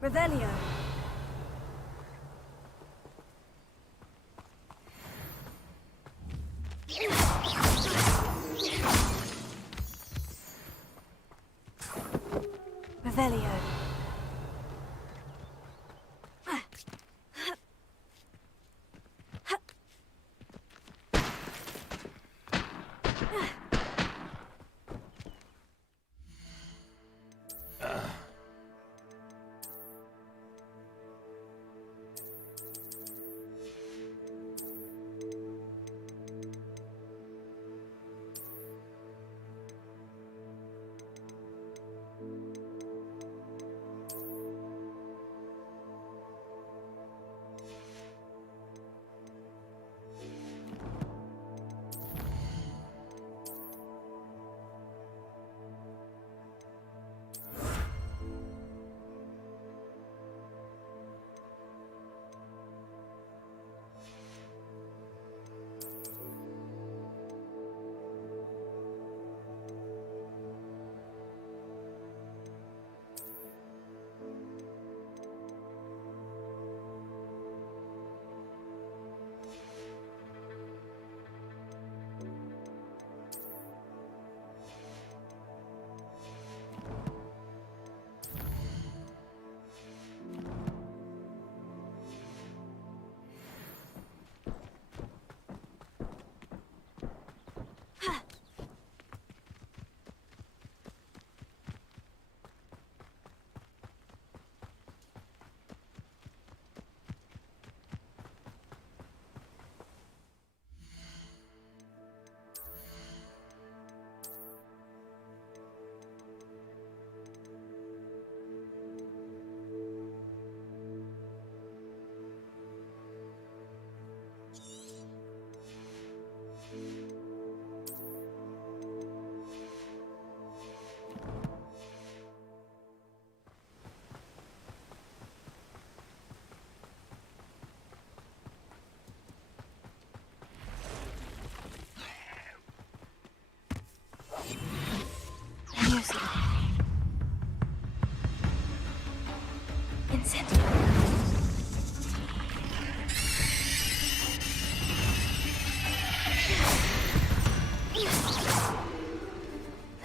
Revelio. Revelio.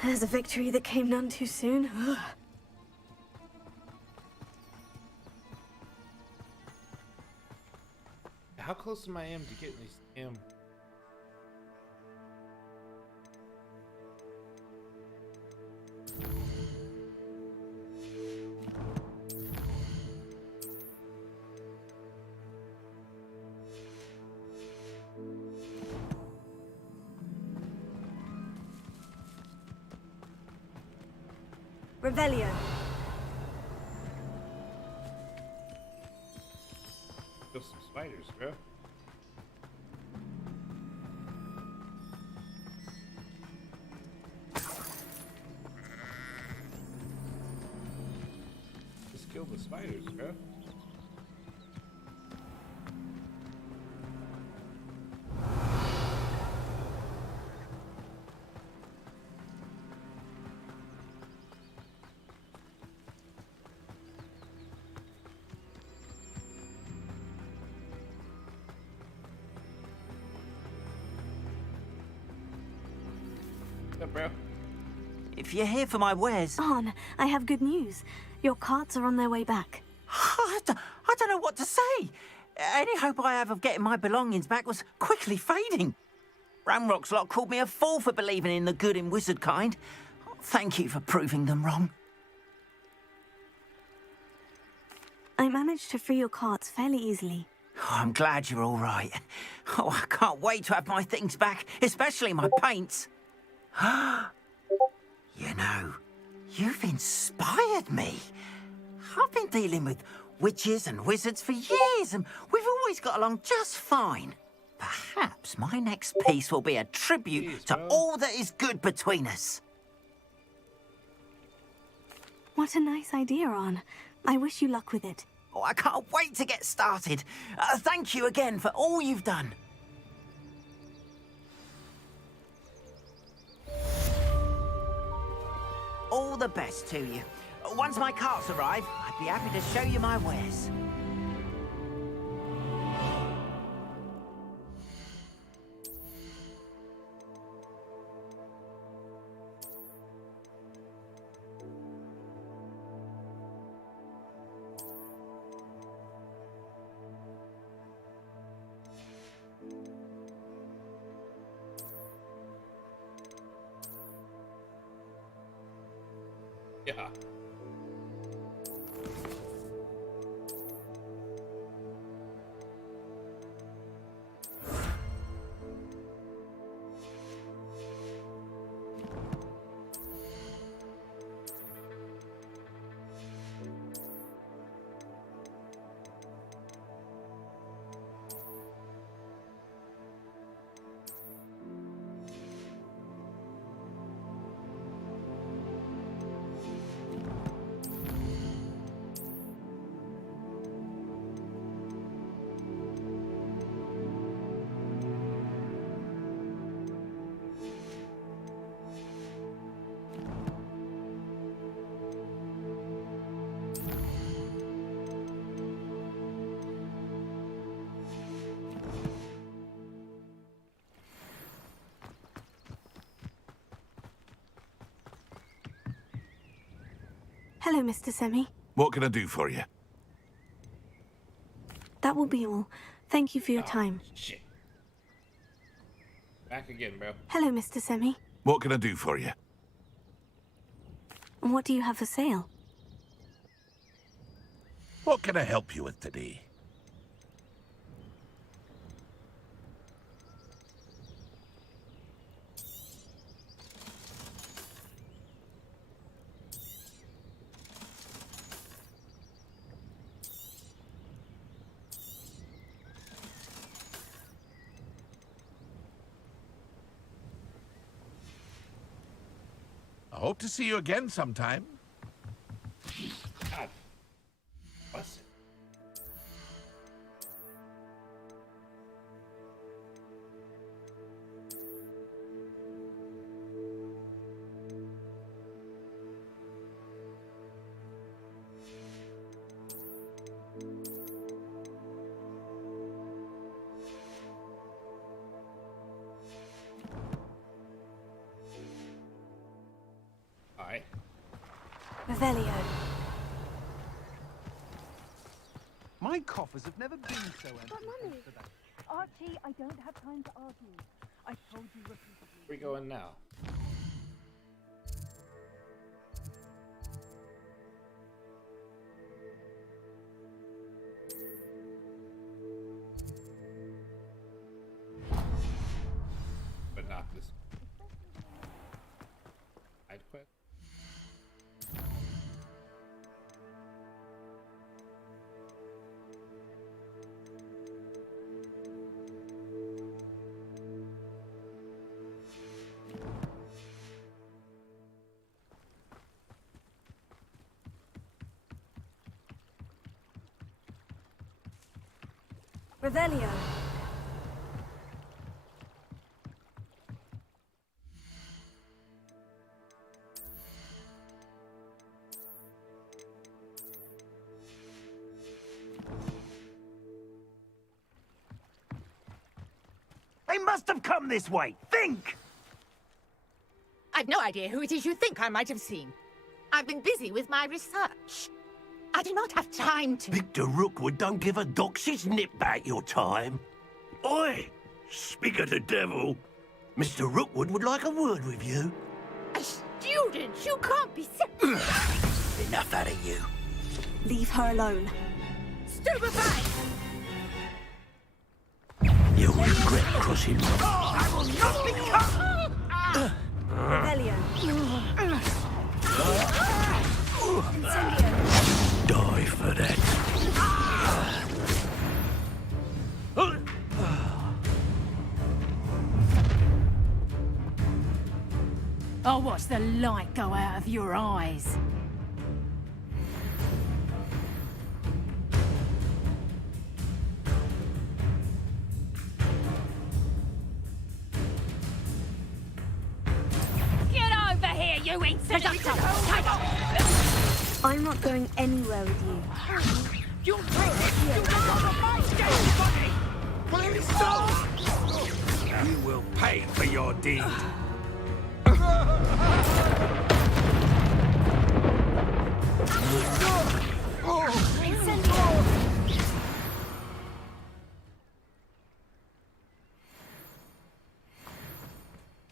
There's a victory that came none too soon. Ugh. How close am I to getting these damn... Revelio. Kill some spiders, bro. Just kill the spiders, bro. Bro. If you're here for my wares... Arn, I have good news. Your carts are on their way back. I don't know what to say. Any hope I have of getting my belongings back was quickly fading. Ramrock's lot called me a fool for believing in the good in wizard kind. Thank you for proving them wrong. I managed to free your carts fairly easily. Oh, I'm glad you're all right. Oh, I can't wait to have my things back, especially my paints. You know, you've inspired me. I've been dealing with witches and wizards for years, and we've always got along just fine. Perhaps my next piece will be a tribute to all that is good between us. What a nice idea, Arn. I wish you luck with it. Oh, I can't wait to get started. Thank you again for all you've done. All the best to you. Once my carts arrive, I'd be happy to show you my wares. Yeah. Hello, Mr. Semi. What can I do for you? That will be all. Thank you for your time. Shit. Back again, bro. Hello, Mr. Semi. What can I do for you? And what do you have for sale? What can I help you with today? I hope to see you again sometime. God. What's it? Alright. Revelio. My coffers have never been so empty. But Mummy, Archie, I don't have time to argue. I told you repeatedly. Where we going now? But not this. Side quest. Revelio. They must have come this way. Think! I've no idea who it is you think I might have seen. I've been busy with my research. I do not have time to... Victor Rookwood don't give a doxy's nip back your time. Oi! Speak of the devil. Mr. Rookwood would like a word with you. A student? You can't be... Enough out of you. Leave her alone. Stupefy! You'll regret crossing my... I will not become... Revelio. Die for that. I'll watch the light go out of your eyes. Get over here, you incident! I'm not going anywhere with you. You will pay for your deed.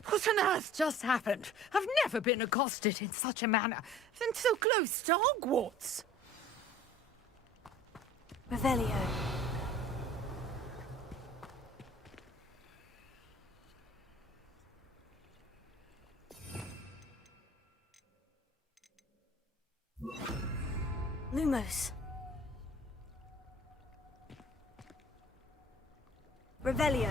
What on earth just happened? I've never been accosted in such a manner, and so close to Hogwarts. Revelio. Lumos. Revelio.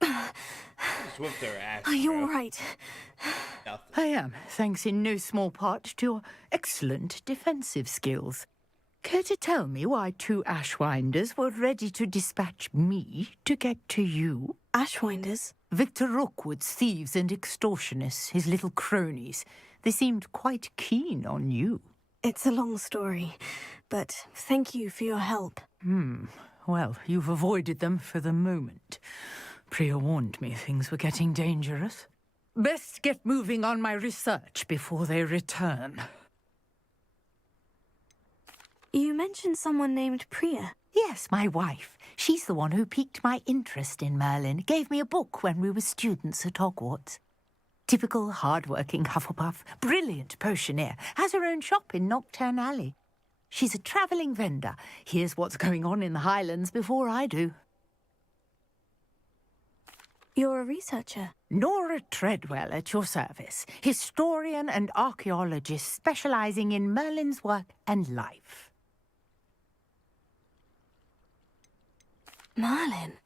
Just whip their ass. Are you all right? I am, thanks in no small part to your excellent defensive skills. Care to tell me why 2 Ashwinders were ready to dispatch me to get to you? Ashwinders? Victor Rookwood's thieves and extortionists, his little cronies. They seemed quite keen on you. It's a long story, but thank you for your help. Well, you've avoided them for the moment. Priya warned me things were getting dangerous. Best get moving on my research before they return. You mentioned someone named Priya. Yes, my wife. She's the one who piqued my interest in Merlin. Gave me a book when we were students at Hogwarts. Typical hard-working Hufflepuff, brilliant potioneer, has her own shop in Knockturn Alley. She's a travelling vendor. Hears what's going on in the Highlands before I do. You're a researcher? Nora Treadwell at your service. Historian and archaeologist specialising in Merlin's work and life. Merlin?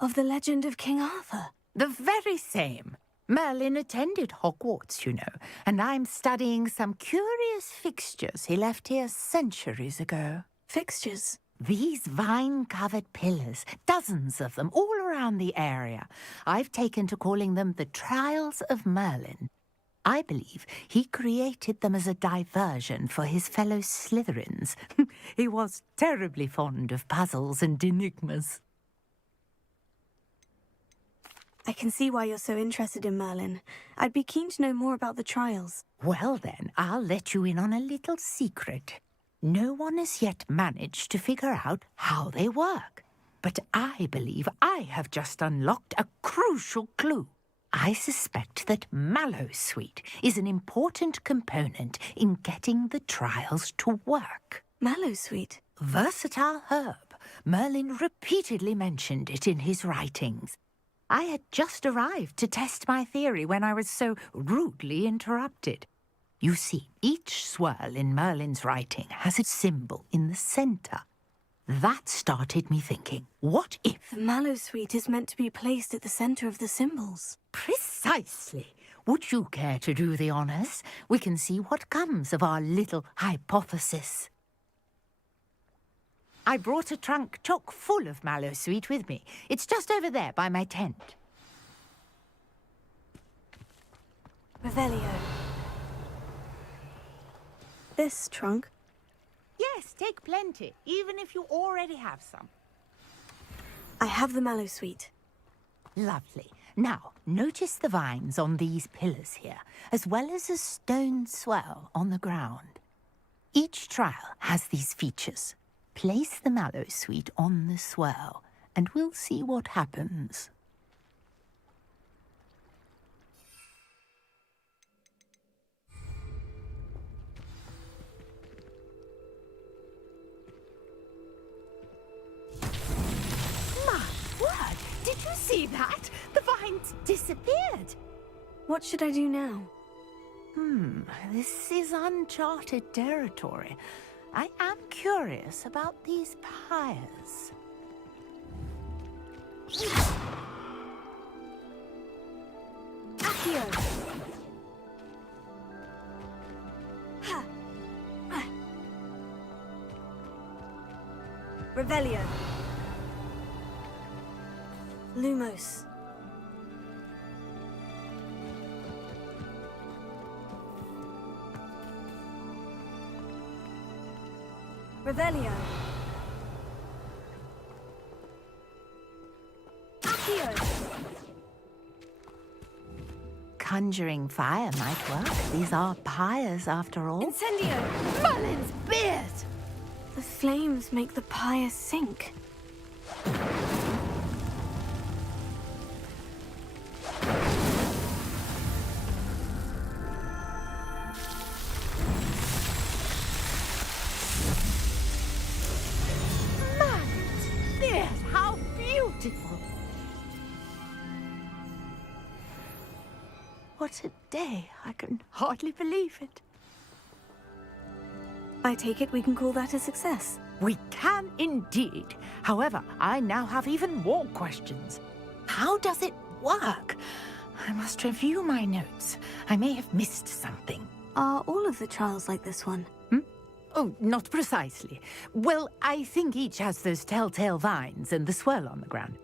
Of the legend of King Arthur? The very same. Merlin attended Hogwarts, you know, and I'm studying some curious fixtures he left here centuries ago. Fixtures? These vine-covered pillars, dozens of them, all around the area. I've taken to calling them the Trials of Merlin. I believe he created them as a diversion for his fellow Slytherins. He was terribly fond of puzzles and enigmas. I can see why you're so interested in Merlin. I'd be keen to know more about the trials. Well then, I'll let you in on a little secret. No one has yet managed to figure out how they work. But I believe I have just unlocked a crucial clue. I suspect that Mallowsweet is an important component in getting the trials to work. Mallowsweet? Versatile herb. Merlin repeatedly mentioned it in his writings. I had just arrived to test my theory when I was so rudely interrupted. You see, each swirl in Merlin's writing has a symbol in the centre. That started me thinking, what if... The Mallowsweet is meant to be placed at the centre of the symbols. Precisely. Would you care to do the honours? We can see what comes of our little hypothesis. I brought a trunk chock full of Mallowsweet with me. It's just over there by my tent. Revelio. This trunk? Yes, take plenty, even if you already have some. I have the Mallowsweet. Lovely. Now, notice the vines on these pillars here, as well as a stone swirl on the ground. Each trial has these features. Place the Mallowsweet on the swirl, and we'll see what happens. My word! Did you see that? The vines disappeared. What should I do now? This is uncharted territory. I am curious about these pyres. Accio. Ha. Ah. Revelio. Lumos. Revelio. Accio. Conjuring fire might work. These are pyres, after all. Incendio. Merlin's beard! The flames make the pyre sink. Merlin's beard! How beautiful! What a day. I can hardly believe it. I take it we can call that a success. We can indeed. However, I now have even more questions. How does it work? I must review my notes. I may have missed something. Are all of the trials like this one? Oh, not precisely. Well, I think each has those telltale vines and the swirl on the ground.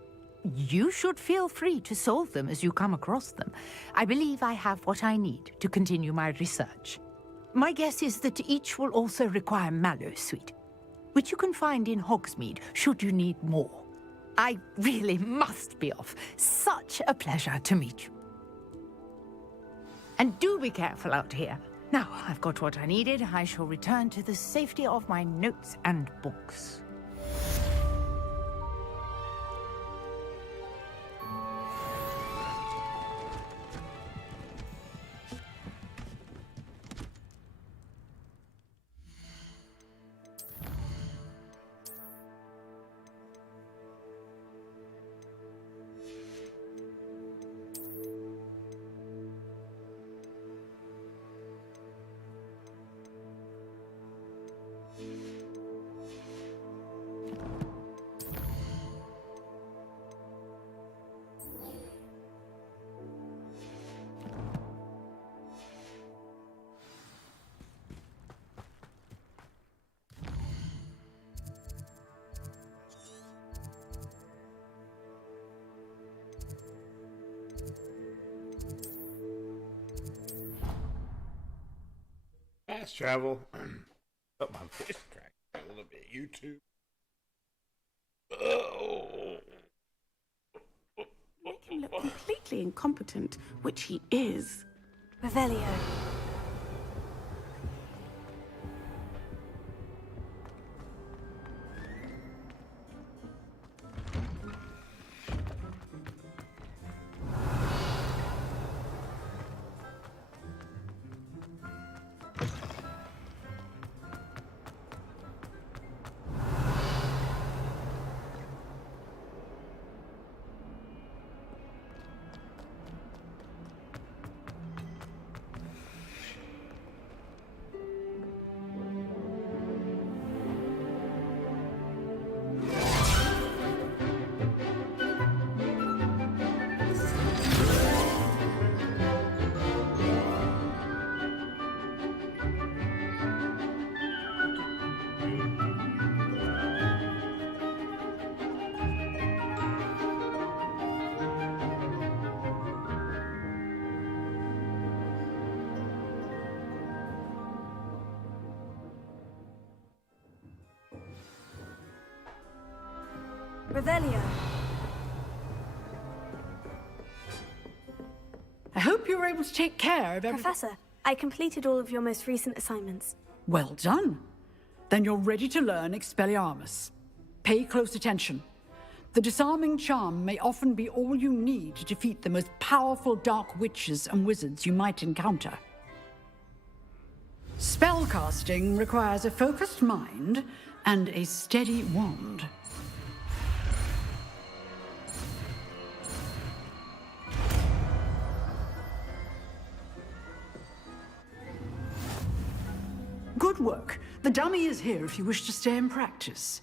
You should feel free to solve them as you come across them. I believe I have what I need to continue my research. My guess is that each will also require Mallowsweet, which you can find in Hogsmeade should you need more. I really must be off. Such a pleasure to meet you. And do be careful out here. Now, I've got what I needed. I shall return to the safety of my notes and books. Fast travel. Put my voice crack a little bit. YouTube. Oh. Make him look completely incompetent, which he is. Revelio. Revelio. I hope you were able to take care of everything. Professor, I completed all of your most recent assignments. Well done. Then you're ready to learn Expelliarmus. Pay close attention. The disarming charm may often be all you need to defeat the most powerful dark witches and wizards you might encounter. Spellcasting requires a focused mind and a steady wand. Good work. The dummy is here if you wish to stay and practice.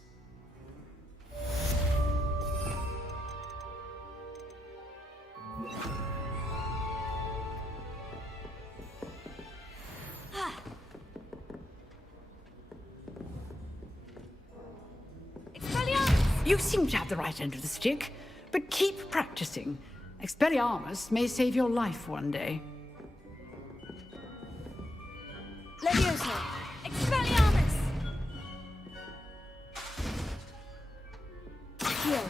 You seem to have the right end of the stick, but keep practicing. Expelliarmus may save your life one day. Levioso! Expelliarmus! Heal.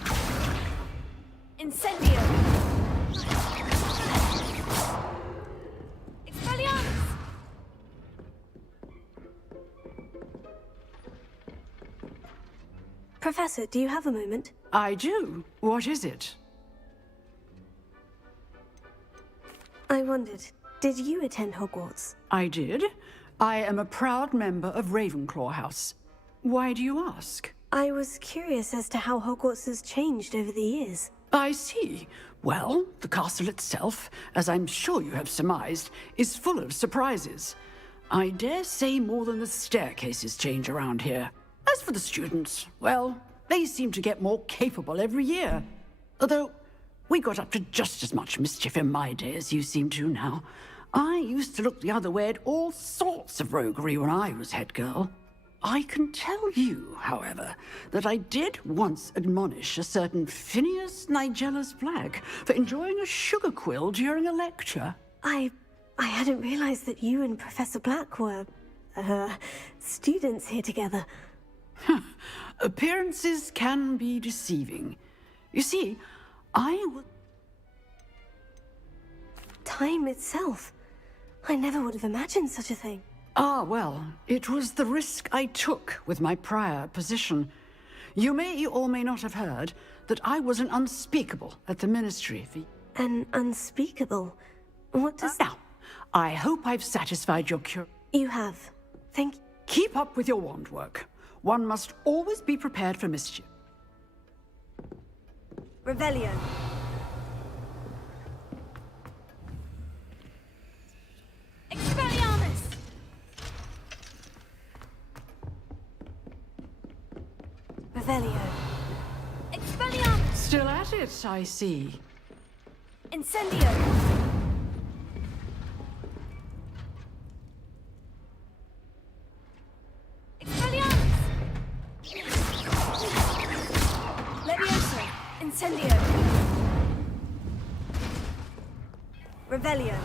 Incendio! Expelliarmus! Professor, do you have a moment? I do. What is it? I wondered, did you attend Hogwarts? I did. I am a proud member of Ravenclaw House. Why do you ask? I was curious as to how Hogwarts has changed over the years. I see. Well, the castle itself, as I'm sure you have surmised, is full of surprises. I dare say more than the staircases change around here. As for the students, well, they seem to get more capable every year. Although, we got up to just as much mischief in my day as you seem to now. I used to look the other way at all sorts of roguery when I was head girl. I can tell you, however, that I did once admonish a certain Phineas Nigellus Black for enjoying a sugar quill during a lecture. I hadn't realized that you and Professor Black were, students here together. Appearances can be deceiving. You see, I was... Time itself. I never would have imagined such a thing. Ah, well, it was the risk I took with my prior position. You may or may not have heard that I was an unspeakable at the Ministry. An unspeakable? What does... Now, I hope I've satisfied your curiosity. You have. Thank you. Keep up with your wand work. One must always be prepared for mischief. Revelio. Expelliarmus! Revelio. Expelliarmus! Still at it, I see. Incendio! Expelliarmus! Levioso! Incendio! Revelio!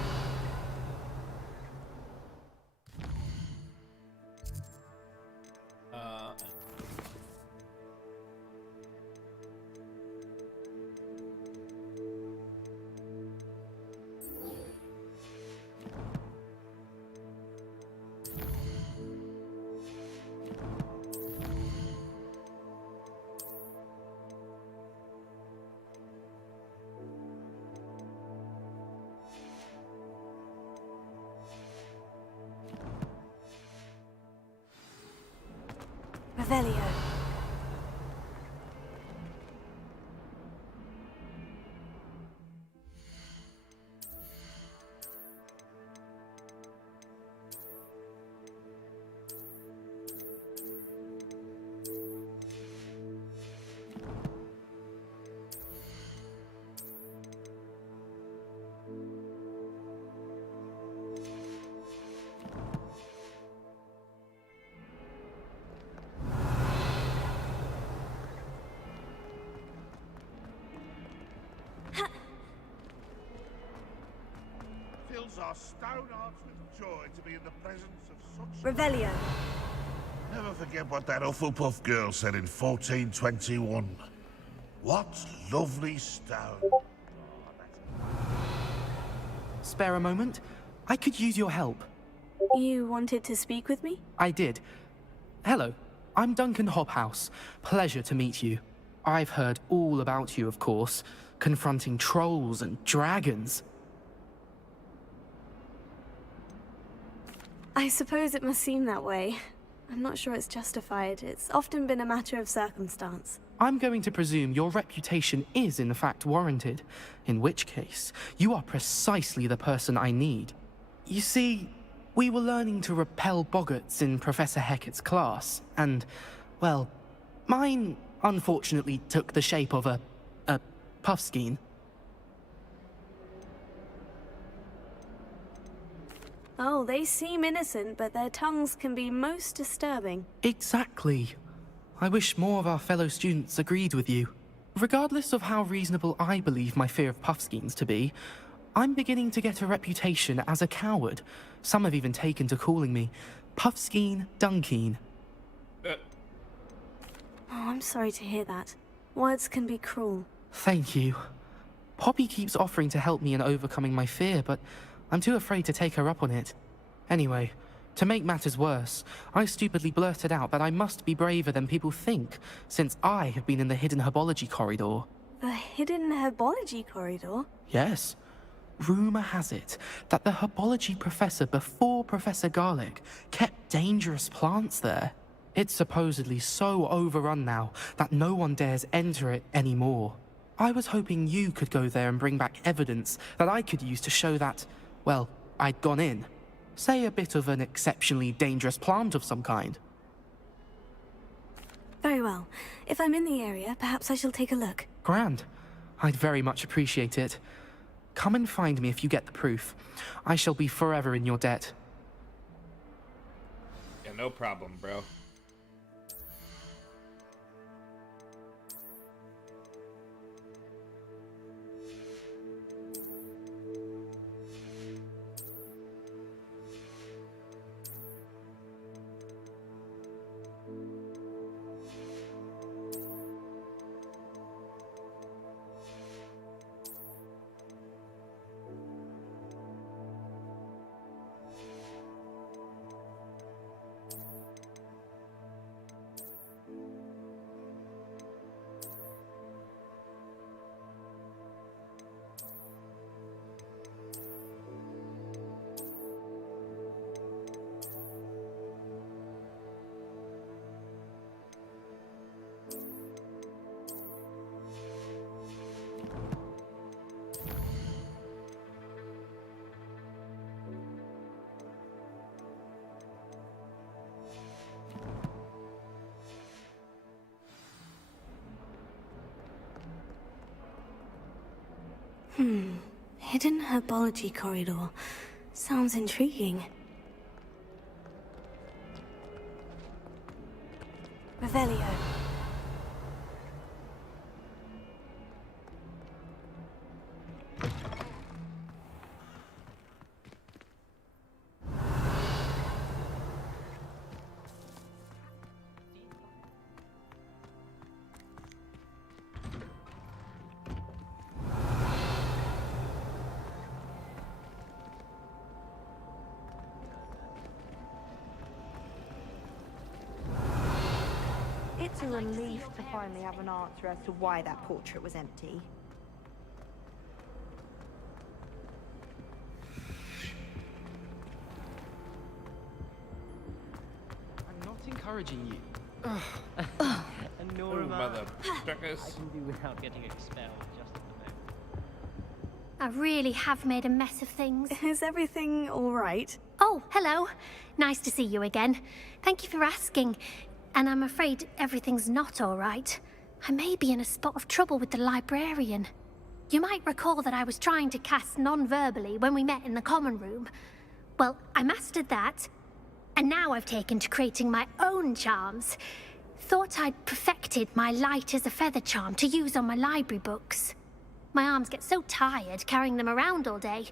Revelio. Fills our stone hearts with joy to be in the presence of such... Revelio. Never forget what that Hufflepuff girl said in 1421. What lovely stone. Spare a moment? I could use your help. You wanted to speak with me? I did. Hello, I'm Duncan Hobhouse. Pleasure to meet you. I've heard all about you, of course, confronting trolls and dragons. I suppose it must seem that way. I'm not sure it's justified. It's often been a matter of circumstance. I'm going to presume your reputation is in fact warranted, in which case, you are precisely the person I need. You see, we were learning to repel boggarts in Professor Hecat's class, and, well, mine unfortunately took the shape of a puffskein. Oh, they seem innocent, but their tongues can be most disturbing. Exactly. I wish more of our fellow students agreed with you. Regardless of how reasonable I believe my fear of Puffskeins to be, I'm beginning to get a reputation as a coward. Some have even taken to calling me Puffskeen Dunkeen. Oh, I'm sorry to hear that. Words can be cruel. Thank you. Poppy keeps offering to help me in overcoming my fear, but I'm too afraid to take her up on it. Anyway, to make matters worse, I stupidly blurted out that I must be braver than people think, since I have been in the hidden herbology corridor. The hidden herbology corridor? Yes. Rumor has it that the herbology professor before Professor Garlic kept dangerous plants there. It's supposedly so overrun now that no one dares enter it anymore. I was hoping you could go there and bring back evidence that I could use to show that, well, I'd gone in. Say a bit of an exceptionally dangerous plant of some kind. Very well. If I'm in the area, perhaps I shall take a look. Grand. I'd very much appreciate it. Come and find me if you get the proof. I shall be forever in your debt. Yeah, no problem, bro. Hidden herbology corridor. Sounds intriguing. Revelio. It's a relief to finally have an answer as to why that portrait was empty. I'm not encouraging you. And nor am I. Motherfuckers. I can do without getting expelled just at the moment. I really have made a mess of things. Is everything all right? Oh, hello. Nice to see you again. Thank you for asking. And I'm afraid everything's not all right. I may be in a spot of trouble with the librarian. You might recall that I was trying to cast non-verbally when we met in the common room. Well, I mastered that, and now I've taken to creating my own charms. Thought I'd perfected my light as a feather charm to use on my library books. My arms get so tired carrying them around all day.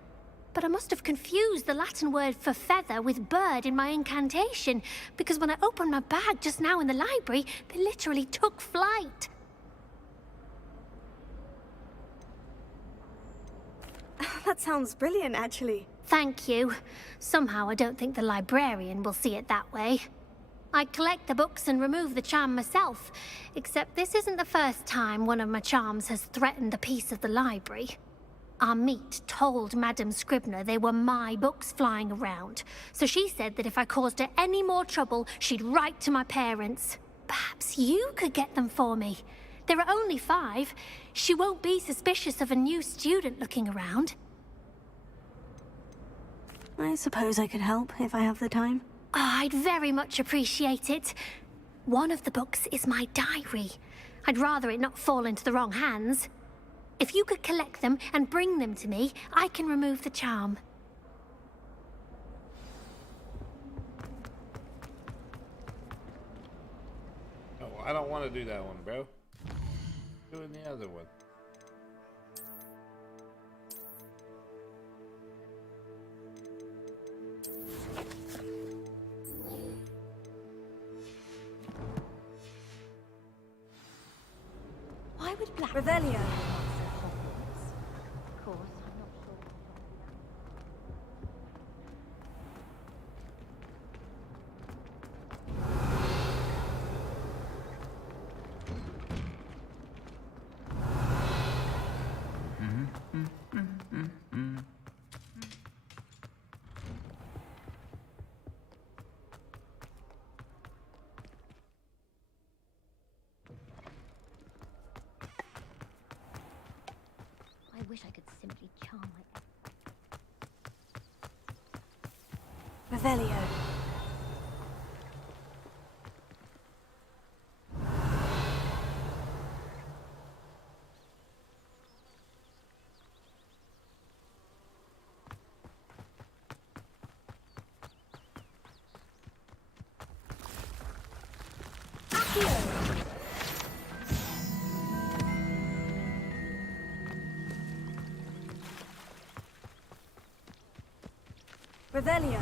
But I must have confused the Latin word for feather with bird in my incantation, because when I opened my bag just now in the library, they literally took flight. That sounds brilliant, actually. Thank you. Somehow I don't think the librarian will see it that way. I collect the books and remove the charm myself, except this isn't the first time one of my charms has threatened a piece of the library. Our meet told Madame Scribner they were my books flying around, so she said that if I caused her any more trouble, she'd write to my parents. Perhaps you could get them for me. There are only 5. She won't be suspicious of a new student looking around. I suppose I could help if I have the time. Oh, I'd very much appreciate it. One of the books is my diary. I'd rather it not fall into the wrong hands. If you could collect them and bring them to me, I can remove the charm. Oh, I don't want to do that one, bro. Doing the other one. Why would Black... Revelio. Of course, I'm not sure. I wish I could simply charm my... Revelio. Revelio.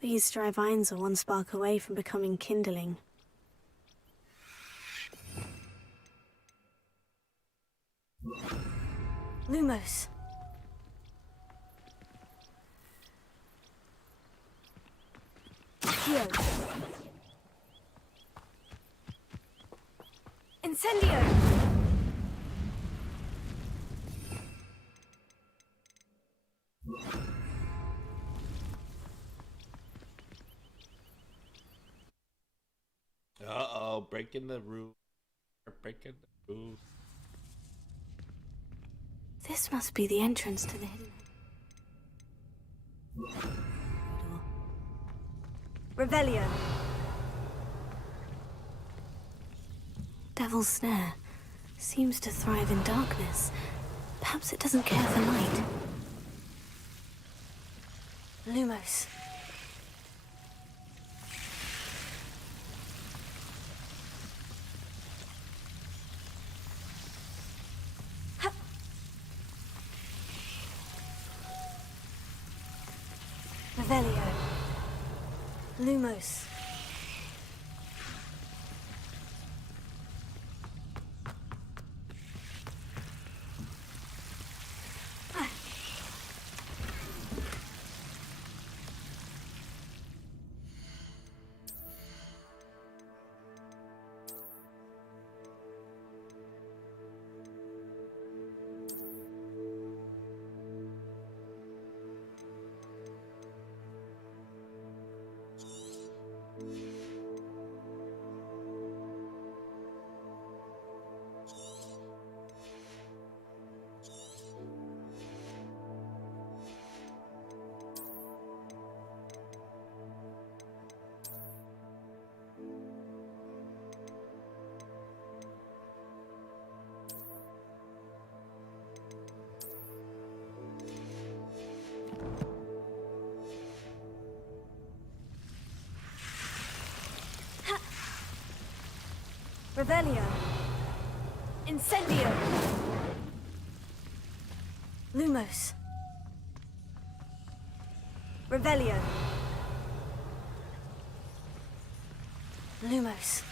These dry vines are one spark away from becoming kindling. Lumos. Accio. Incendio. Uh-oh, breaking the rule. Breaking the rules. This must be the entrance to the hidden... Revelio. Devil's Snare seems to thrive in darkness. Perhaps it doesn't care for light. Lumos. Revelio. Lumos. Revelio. Incendio. Lumos. Revelio. Lumos.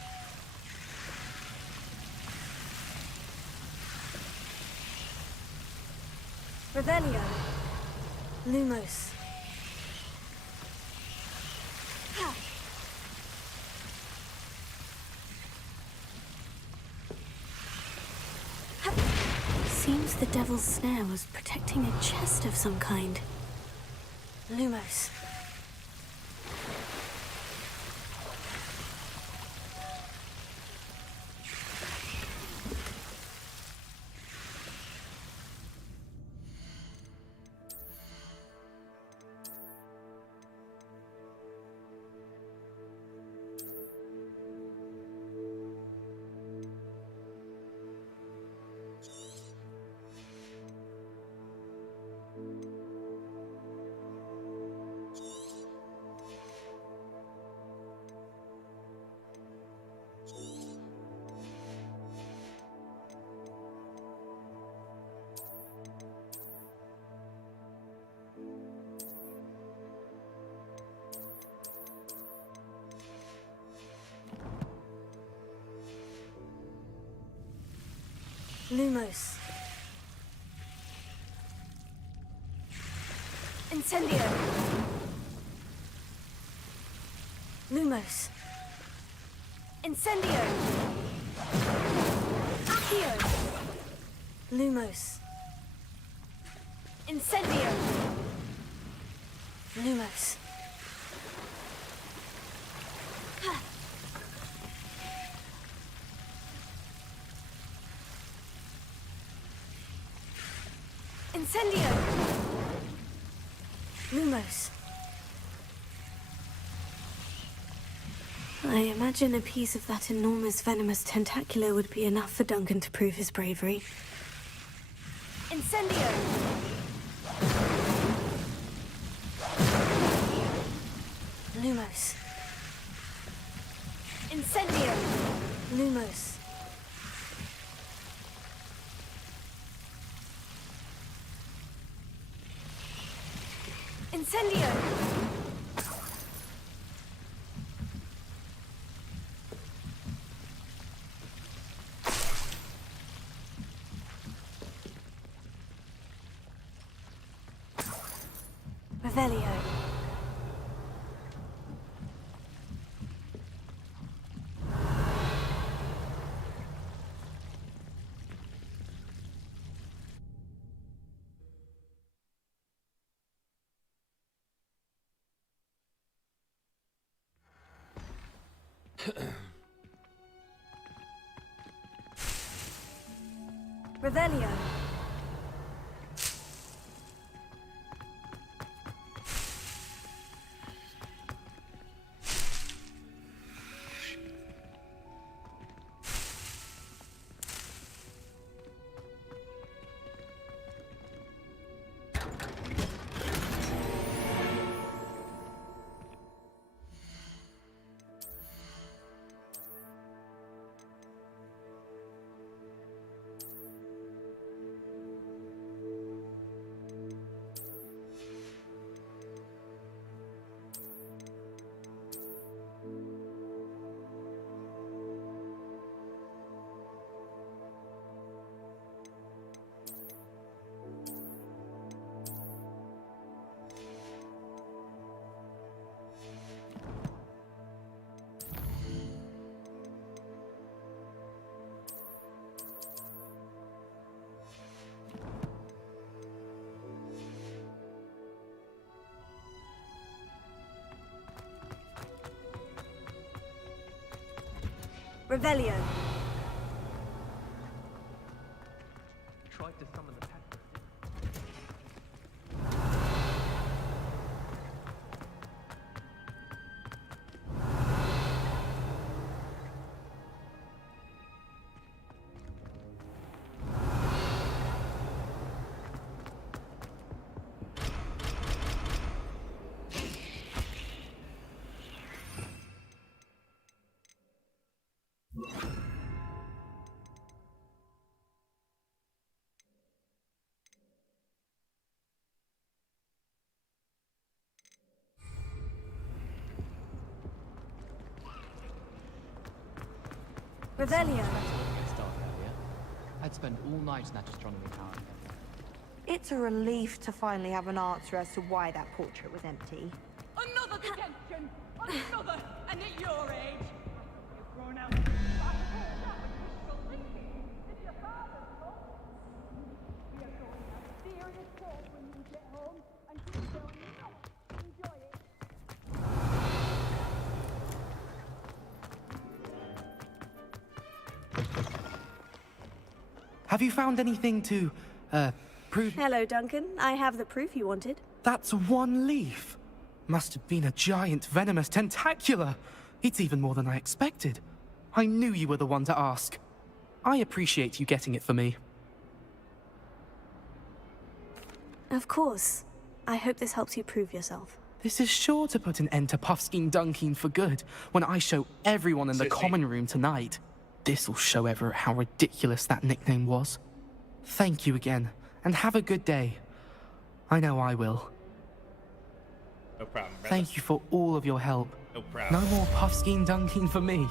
Revelio. Lumos. Seems the Devil's Snare was protecting a chest of some kind. Lumos. Lumos. Incendio. Lumos. Incendio. Accio. Lumos. Incendio. Lumos. Incendio. Lumos. I imagine a piece of that enormous venomous tentacular would be enough for Duncan to prove his bravery. Incendio! Lumos. Incendio! Lumos. Incendio! Revelio. Revelio. Revelio. Tried to summon the pet. Revelio. I'd spend all night in that astronomy tower. It's a relief to finally have an answer as to why that portrait was empty. Another detention! Another! And at your age! You've grown out serious talk when you get home, and keep going now. Enjoy it. Have you found anything to, prove? Hello, Duncan. I have the proof you wanted. That's one leaf. Must have been a giant venomous tentacula. It's even more than I expected. I knew you were the one to ask. I appreciate you getting it for me. Of course. I hope this helps you prove yourself. This is sure to put an end to Puffskein Dunkin for good when I show everyone in the common room tonight. This'll show Everett how ridiculous that nickname was. Thank you again, and have a good day. I know I will. No problem, brother. Thank you for all of your help. No problem. No more Puffskein Dunkin for me.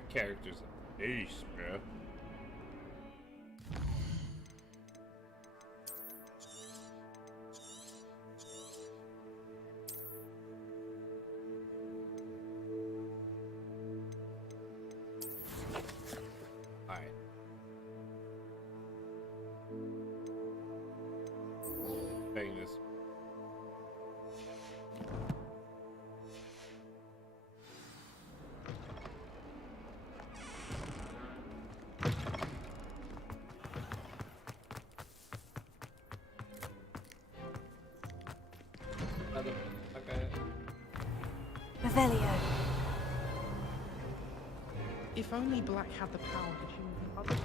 My character's a beast, bro. Alright. Bang this. Revelio. If only Black had the power to choose the other.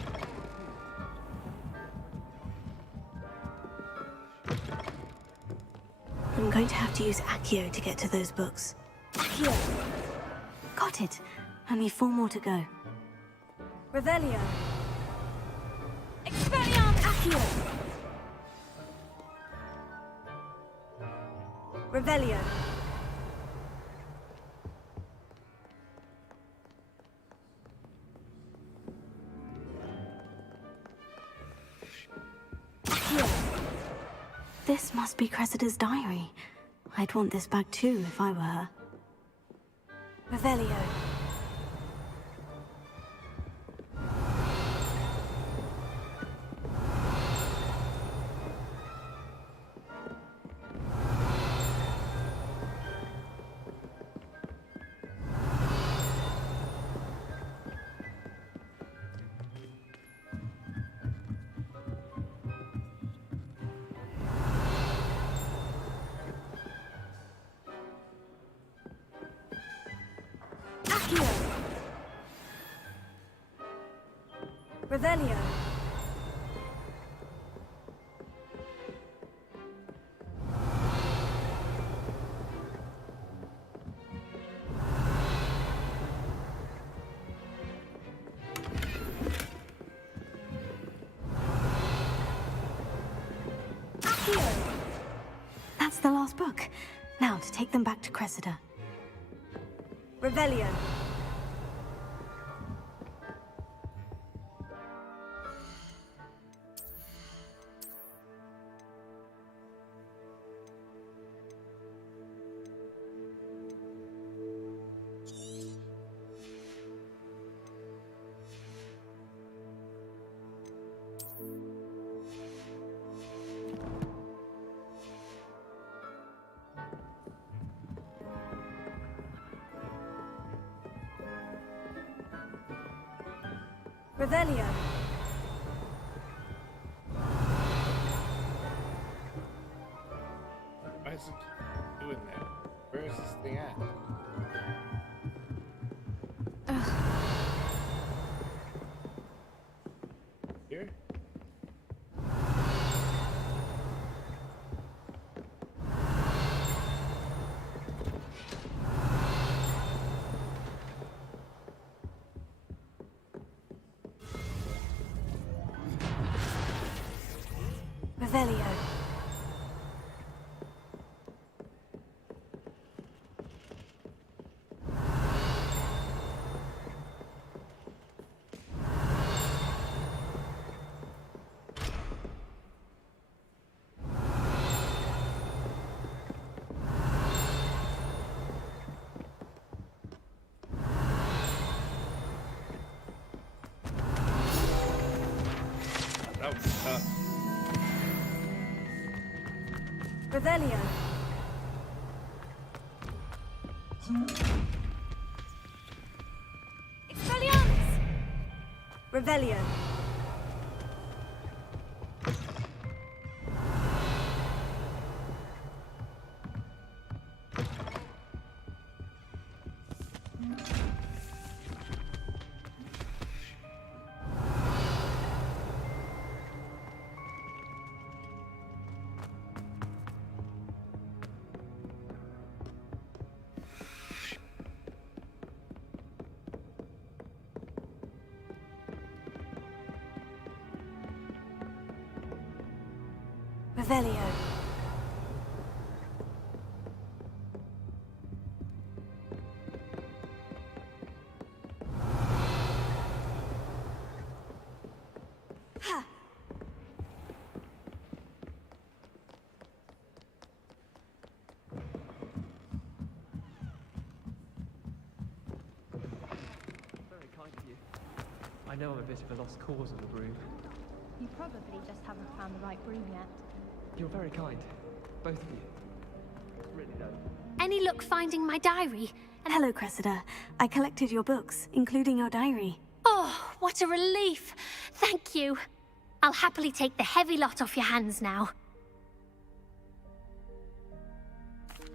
I'm going to have to use Accio to get to those books. Accio! Got it. Only 4 more to go. Revelio. Expelliarmus! Accio! Revelio. This must be Cressida's diary. I'd want this back too if I were her. Revelio. Revelio. That's the last book. Now to take them back to Cressida. Revelio. Revelio. Why is it doing that? Where is this thing at? Here? Revelio. That was tough. Revelio. Expelliarmus! Revelio. Revelio. I know I'm a bit of a lost cause of the broom. You probably just haven't found the right broom yet. You're very kind. Both of you. Really though. Any luck finding my diary? Hello, Cressida. I collected your books, including your diary. Oh, what a relief. Thank you. I'll happily take the heavy lot off your hands now.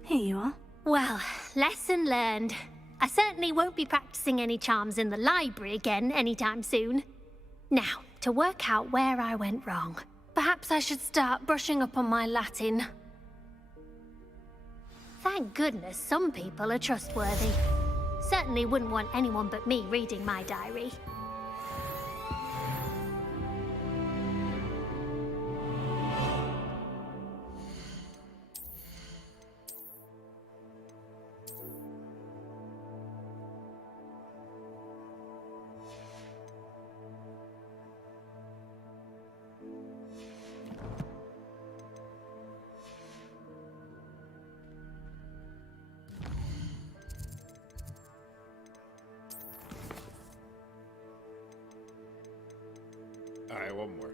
Here you are. Well, lesson learned. I certainly won't be practicing any charms in the library again anytime soon. Now, to work out where I went wrong. Perhaps I should start brushing up on my Latin. Thank goodness some people are trustworthy. Certainly wouldn't want anyone but me reading my diary. Alright, one more.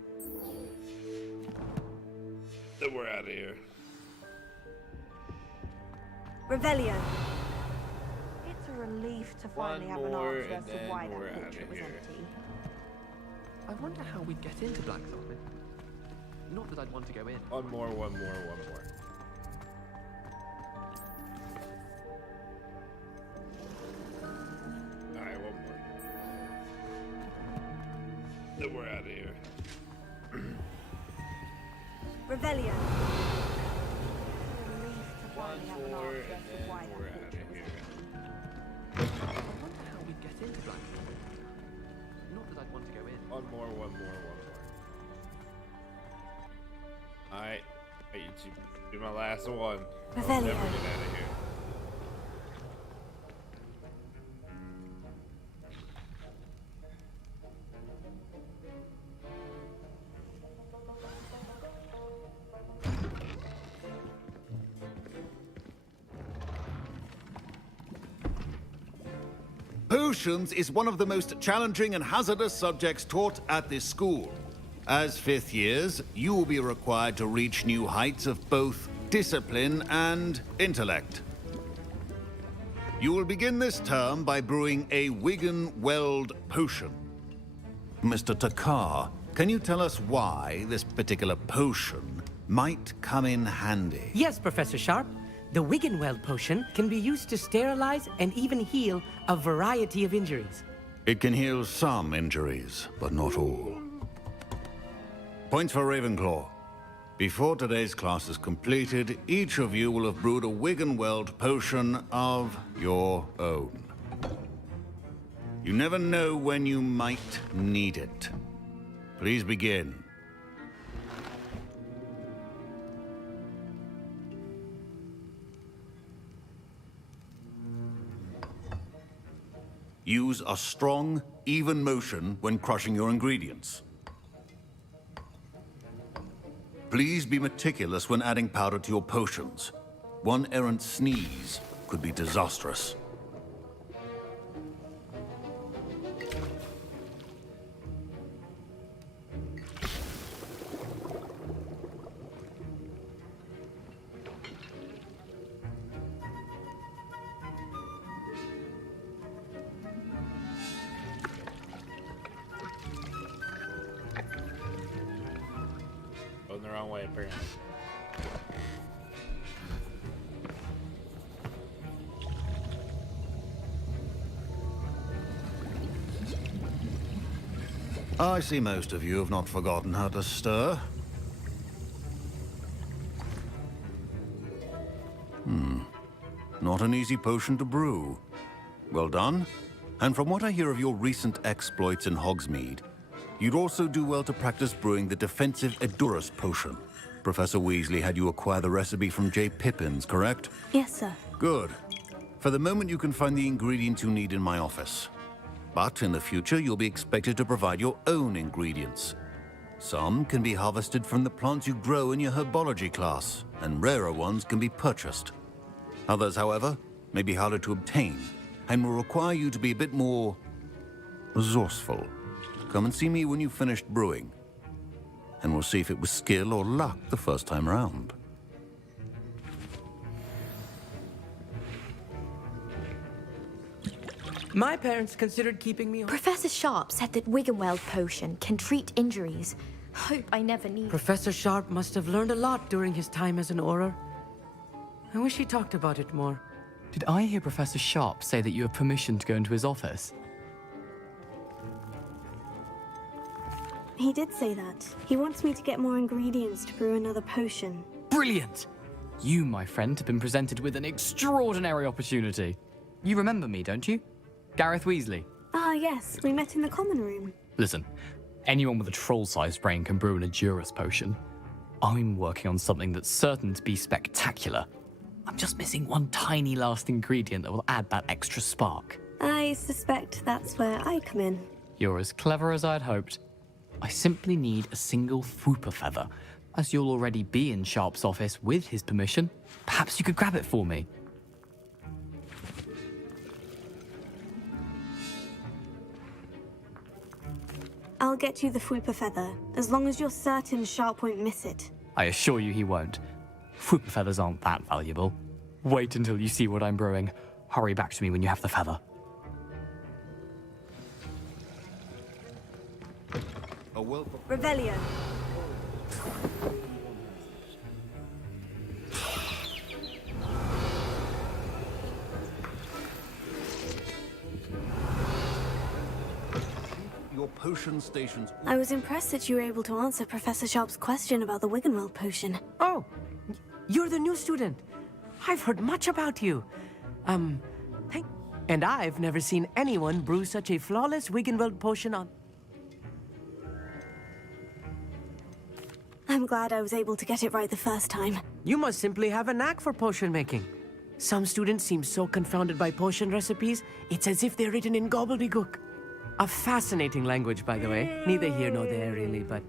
Then we're out of here. Revelio. It's a relief to finally have an more, answer as to and why then we're that outta portrait was here. empty. I wonder how we'd get into Blackthorn. Not that I'd want to go in. One more. Alright, one more. Then we're out of here. Revelio. Relief to finally have an answer as to why that portrait was empty. I wonder how we'd get into Blackthorn. Not that I'd want to go in. One more. Alright, you two, do my last one. I'll never get out of here. Potions is one of the most challenging and hazardous subjects taught at this school. As fifth years, you will be required to reach new heights of both discipline and intellect. You will begin this term by brewing a Wiggenweld potion. Mr. Takar, can you tell us why this particular potion might come in handy? Yes, Professor Sharp. The Wiggenweld potion can be used to sterilize and even heal a variety of injuries. It can heal some injuries, but not all. Points for Ravenclaw. Before today's class is completed, each of you will have brewed a Wiggenweld potion of your own. You never know when you might need it. Please begin. Use a strong, even motion when crushing your ingredients. Please be meticulous when adding powder to your potions. One errant sneeze could be disastrous. Going the wrong way, apparently. I see most of you have not forgotten how to stir. Not an easy potion to brew. Well done. And from what I hear of your recent exploits in Hogsmeade, you'd also do well to practice brewing the defensive Edurus potion. Professor Weasley had you acquire the recipe from J. Pippins, correct? Yes, sir. Good. For the moment, you can find the ingredients you need in my office. But in the future, you'll be expected to provide your own ingredients. Some can be harvested from the plants you grow in your herbology class, and rarer ones can be purchased. Others, however, may be harder to obtain, and will require you to be a bit more resourceful. come and see me when you've finished brewing. And we'll see if it was skill or luck the first time round. My parents considered keeping me on. Professor Sharp said that Wiggenweld potion can treat injuries. Hope I never need. Professor Sharp must have learned a lot during his time as an Auror. I wish he talked about it more. Did I hear Professor Sharp say that you have permission to go into his office? He did say that. He wants me to get more ingredients to brew another potion. Brilliant! You, my friend, have been presented with an extraordinary opportunity. You remember me, don't you? Gareth Weasley. Ah, yes. We met in the common room. Listen, anyone with a troll-sized brain can brew an Adurus potion. I'm working on something that's certain to be spectacular. I'm just missing one tiny last ingredient that will add that extra spark. I suspect that's where I come in. You're as clever as I'd hoped. I simply need a single Fwooper feather. As you'll already be in Sharp's office with his permission, perhaps you could grab it for me. I'll get you the Fwooper feather, as long as you're certain Sharp won't miss it. I assure you he won't. Fwooper feathers aren't that valuable. Wait until you see what I'm brewing. Hurry back to me when you have the feather. Revelio. Your potion stations... I was impressed that you were able to answer Professor Sharp's question about the Wiggenweld potion. Oh, you're the new student. I've heard much about you. And I've never seen anyone brew such a flawless Wiggenweld potion on... I'm glad I was able to get it right the first time. You must simply have a knack for potion making. Some students seem so confounded by potion recipes, it's as if they're written in gobbledygook. A fascinating language, by the way. Neither here nor there, really, but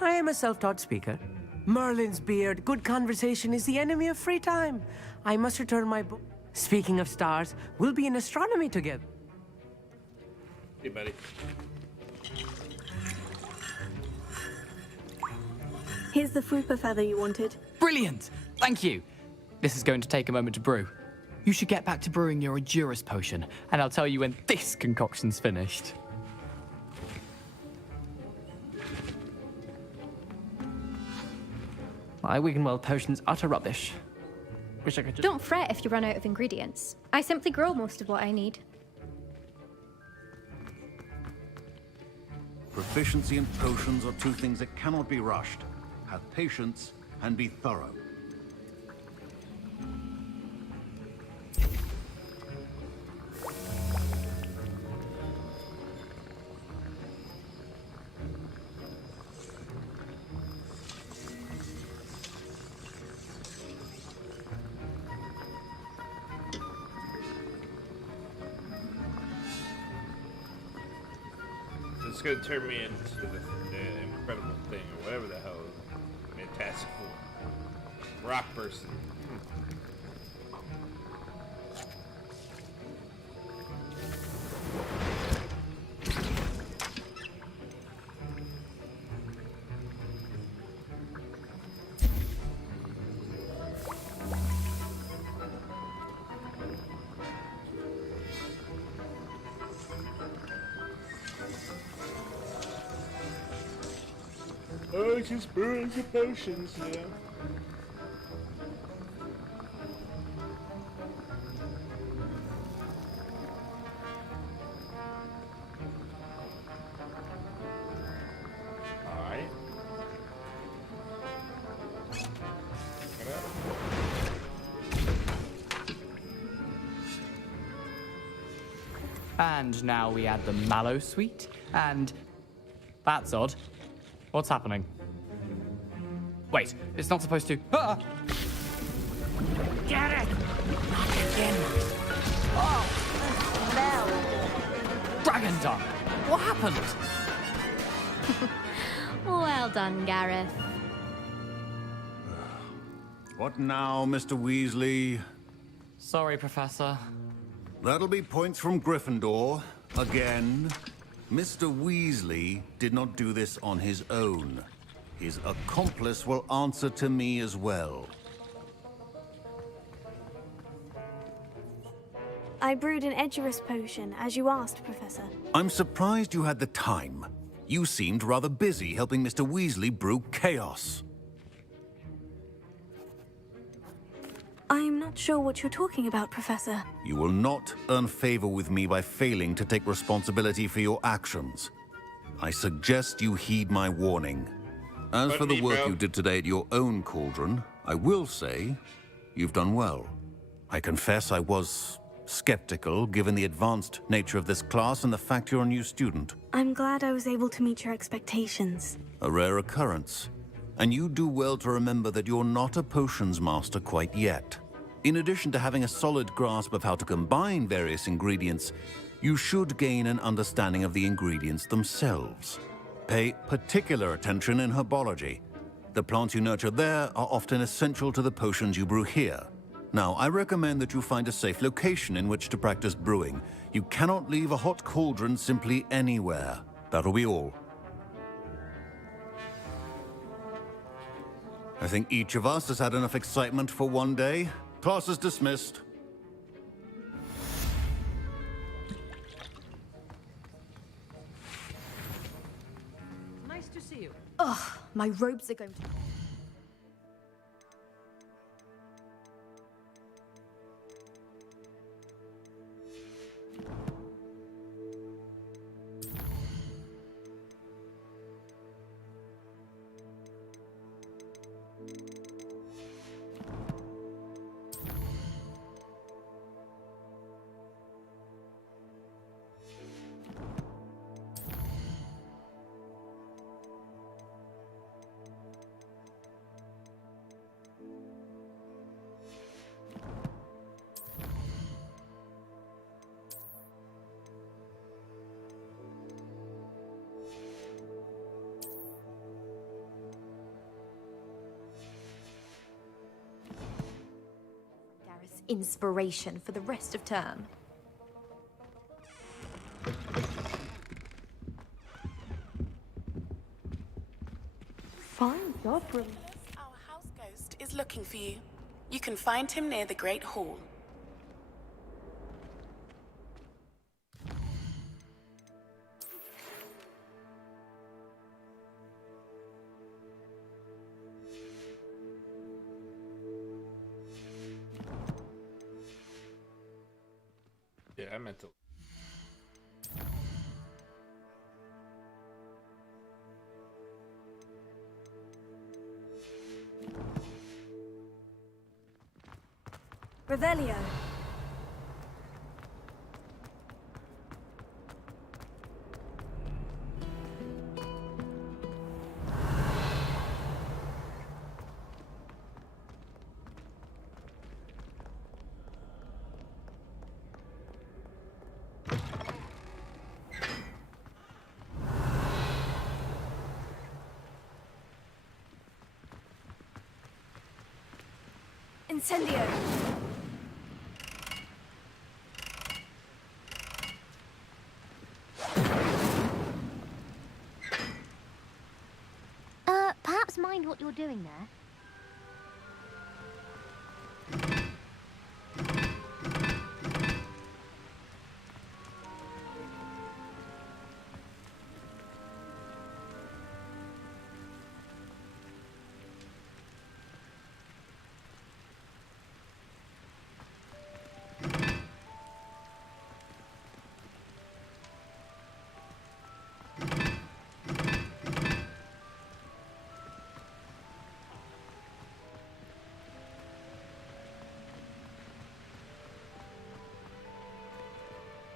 I am a self-taught speaker. Merlin's beard, good conversation is the enemy of free time. I must return my book. Speaking of stars, we'll be in astronomy together. Hey, buddy. Here's the Fwooper feather you wanted. Brilliant! Thank you. This is going to take a moment to brew. You should get back to brewing your Adurus potion, and I'll tell you when this concoction's finished. My Wiggenweld potion's utter rubbish. Wish I could just... Don't fret if you run out of ingredients. I simply grow most of what I need. Proficiency in potions are two things that cannot be rushed. Have patience and be thorough. It's gonna turn me into the incredible thing, or whatever the hell. Fantastic Four. Rock person. Oh, just brewing some potions, yeah. Alright. And now we add the mallow sweet, and... That's odd. What's happening? Wait, it's not supposed to... Ah! Get it! Not again. Oh, smell. Dragon Dung! What happened? Well done, Gareth. What now, Mr. Weasley? Sorry, Professor. That'll be points from Gryffindor. Again. Mr. Weasley did not do this on his own. His accomplice will answer to me as well. I brewed an Edurus potion, as you asked, Professor. I'm surprised you had the time. You seemed rather busy helping Mr. Weasley brew chaos. I'm not sure what you're talking about, Professor. You will not earn favor with me by failing to take responsibility for your actions. I suggest you heed my warning. As for the work you did today at your own cauldron, I will say you've done well. I confess I was skeptical, given the advanced nature of this class and the fact you're a new student. I'm glad I was able to meet your expectations. A rare occurrence. And you do well to remember that you're not a potions master quite yet. In addition to having a solid grasp of how to combine various ingredients, you should gain an understanding of the ingredients themselves. Pay particular attention in herbology. The plants you nurture there are often essential to the potions you brew here. Now, I recommend that you find a safe location in which to practice brewing. You cannot leave a hot cauldron simply anywhere. That'll be all. I think each of us has had enough excitement for one day. Class is dismissed. Nice to see you. Ugh, my robes are going to... inspiration for the rest of term. Fine job, Brilliant. Our house ghost is looking for you. You can find him near the Great Hall. Yeah, I meant to. Revelio. Incendio. Perhaps mind what you're doing there.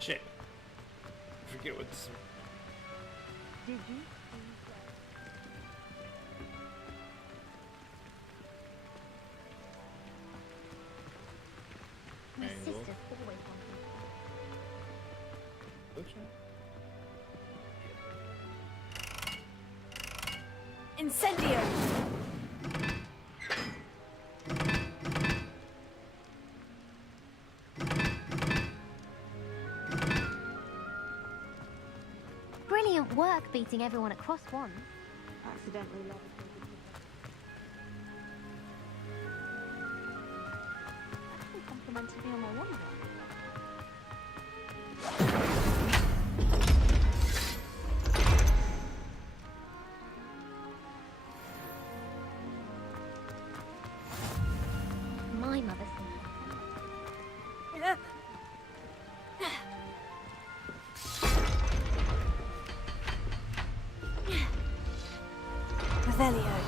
Shit. I forget what's. Did you? My Angle. sister's always wanted. Incendio. work beating everyone at cross one. Accidentally levitated. Actually complimented me on my wand. My mother's. Revelio.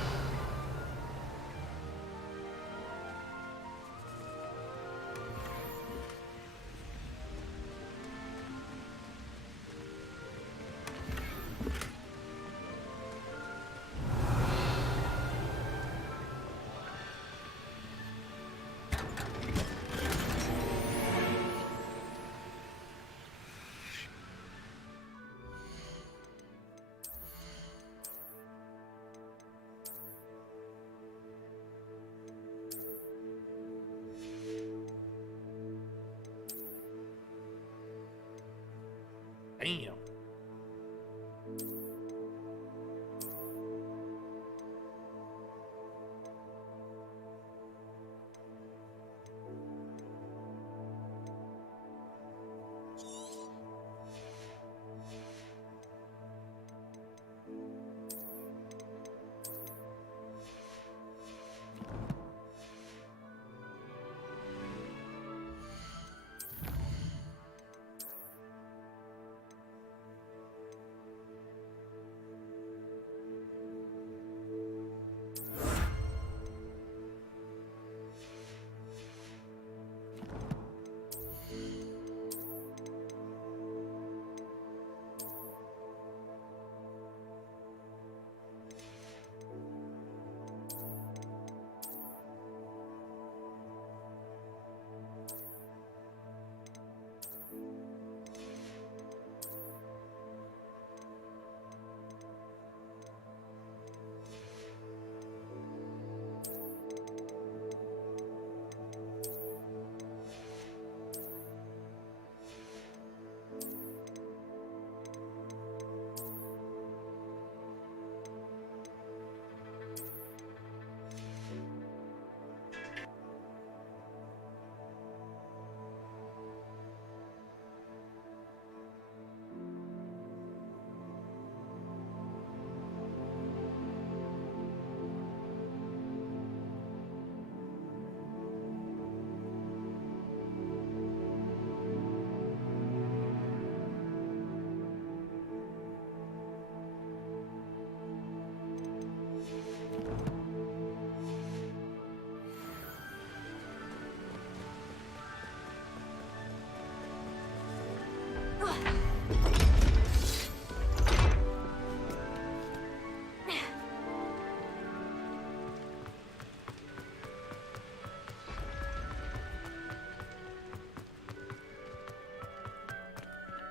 Damn.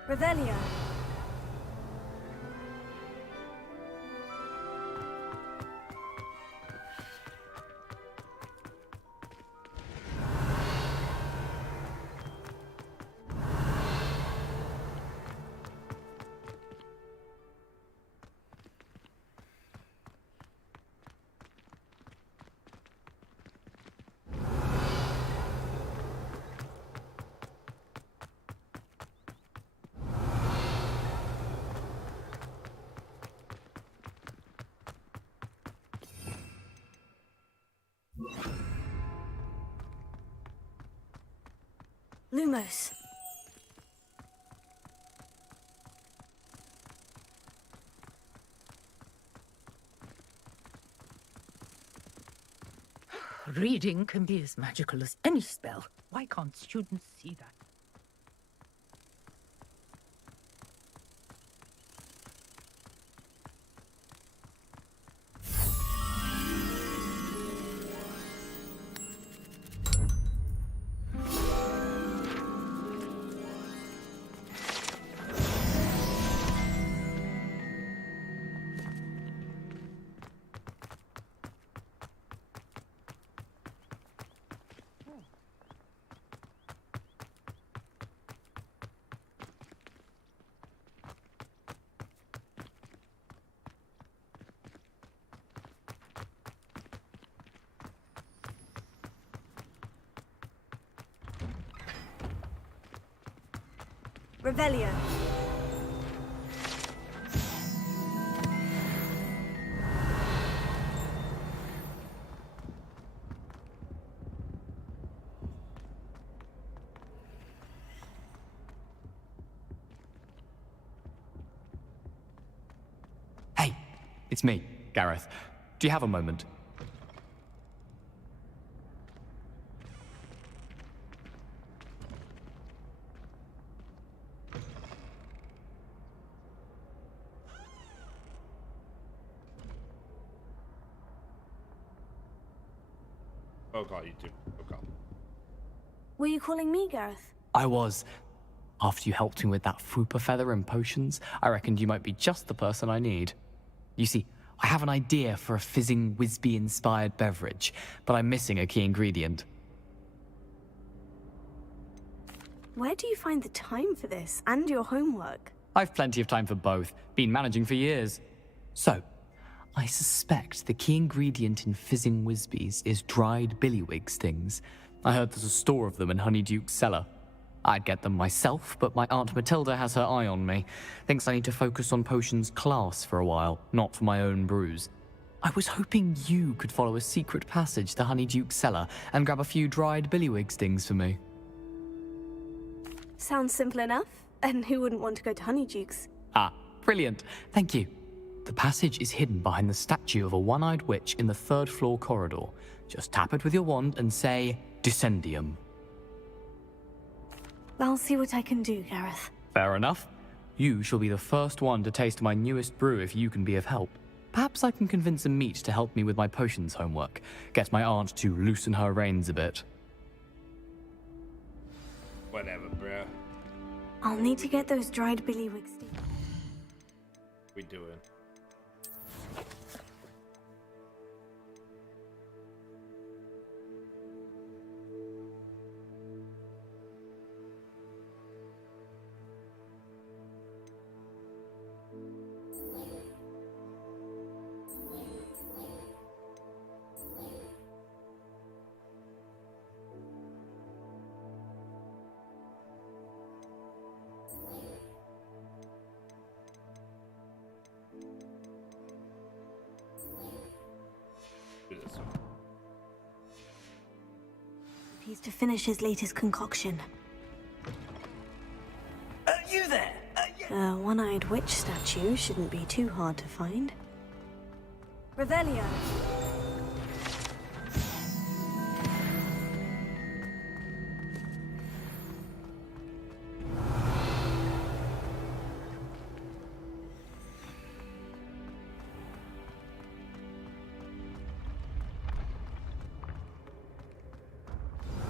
Revelio. Lumos. Reading can be as magical as any spell. Why can't students see that? Revelio. Hey, it's me, Gareth. Do you have a moment? Oh god, you do. Oh god. Were you calling me, Gareth? I was. After you helped me with that Fupa feather and potions, I reckoned you might be just the person I need. You see, I have an idea for a fizzing Whizbee-inspired beverage, but I'm missing a key ingredient. Where do you find the time for this and your homework? I've plenty of time for both. Been managing for years. So, I suspect the key ingredient in fizzing Whizbees is dried billywig stings. I heard there's a store of them in Honeyduke's cellar. I'd get them myself, but my Aunt Matilda has her eye on me. Thinks I need to focus on potions class for a while, not for my own brews. I was hoping you could follow a secret passage to Honeyduke's cellar and grab a few dried billywig stings for me. Sounds simple enough. And who wouldn't want to go to Honeyduke's? Ah, brilliant. Thank you. The passage is hidden behind the statue of a one-eyed witch in the third-floor corridor. Just tap it with your wand and say, Descendium. I'll see what I can do, Gareth. Fair enough. You shall be the first one to taste my newest brew if you can be of help. Perhaps I can convince a meat to help me with my potions homework. Get my aunt to loosen her reins a bit. Whatever, bro. I'll need to get those dried billywig stings. We doing? He's to finish his latest concoction. You there? A one-eyed witch statue shouldn't be too hard to find. Revelio.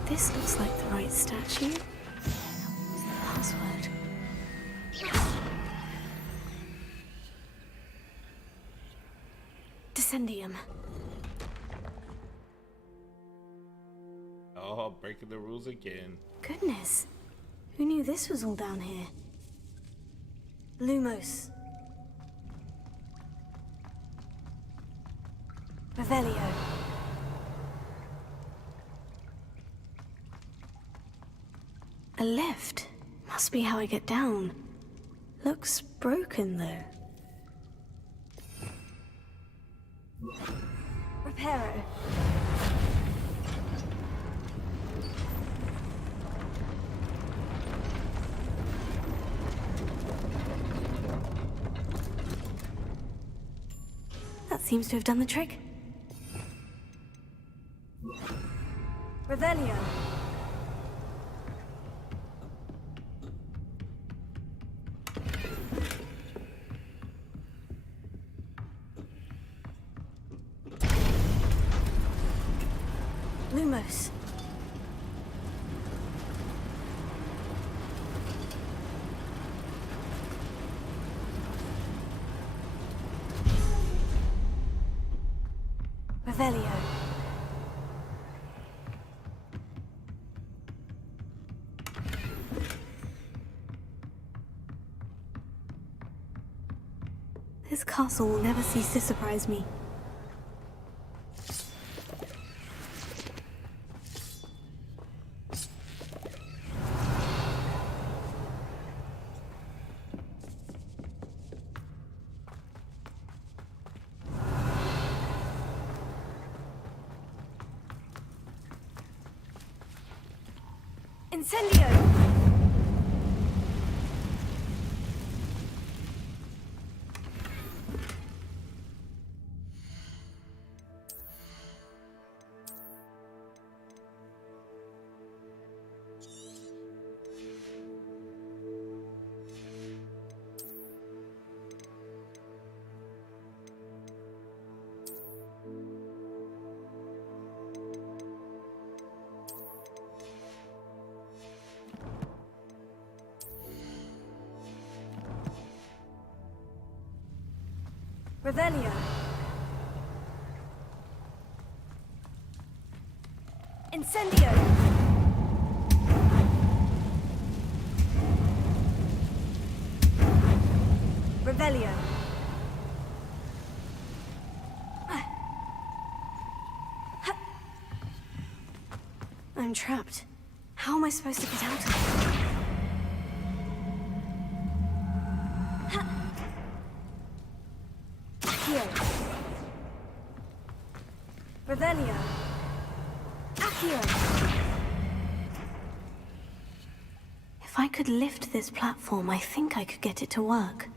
This looks like the right statue. What's the password? Descendium. Oh, breaking the rules again. Goodness. Who knew this was all down here? Lumos. Revelio. A lift. Must be how I get down. Looks broken, though. Reparo. That seems to have done the trick. Revelio. Lumos. Revelio. This castle will never cease to surprise me. Incendio! Revelio. Incendio. Revelio. I'm trapped. How am I supposed to get out of here? Revelio. Accio. If I could lift this platform, I think I could get it to work.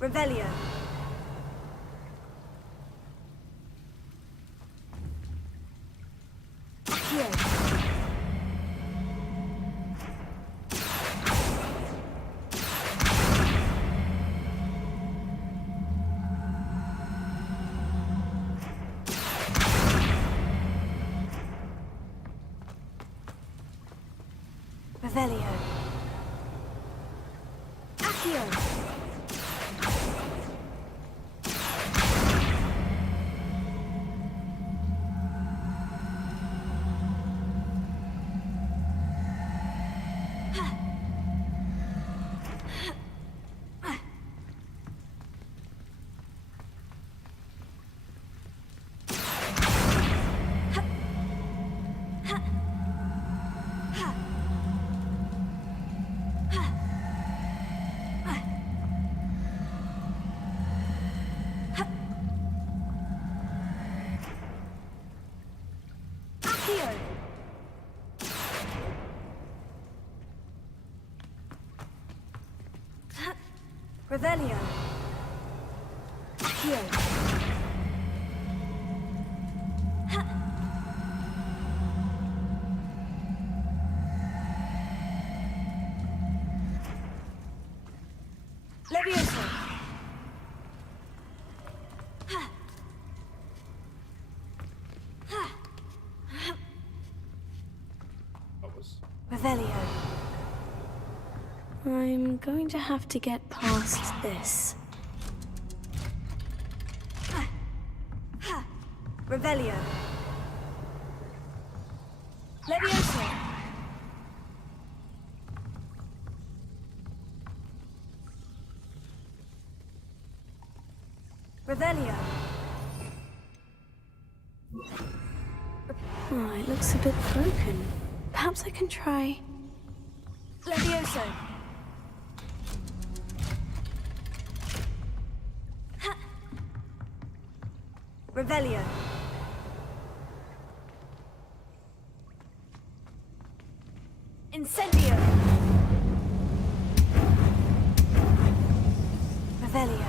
Revelio. Accio. Revelio. Accio. Revelio. Accio. Levioso. Revelio. I'm going to have to get past this. Revelio. Levioso. Revelio. Oh, it looks a bit broken. Perhaps I can try... Levioso. Revelio. Incendio. Revelio.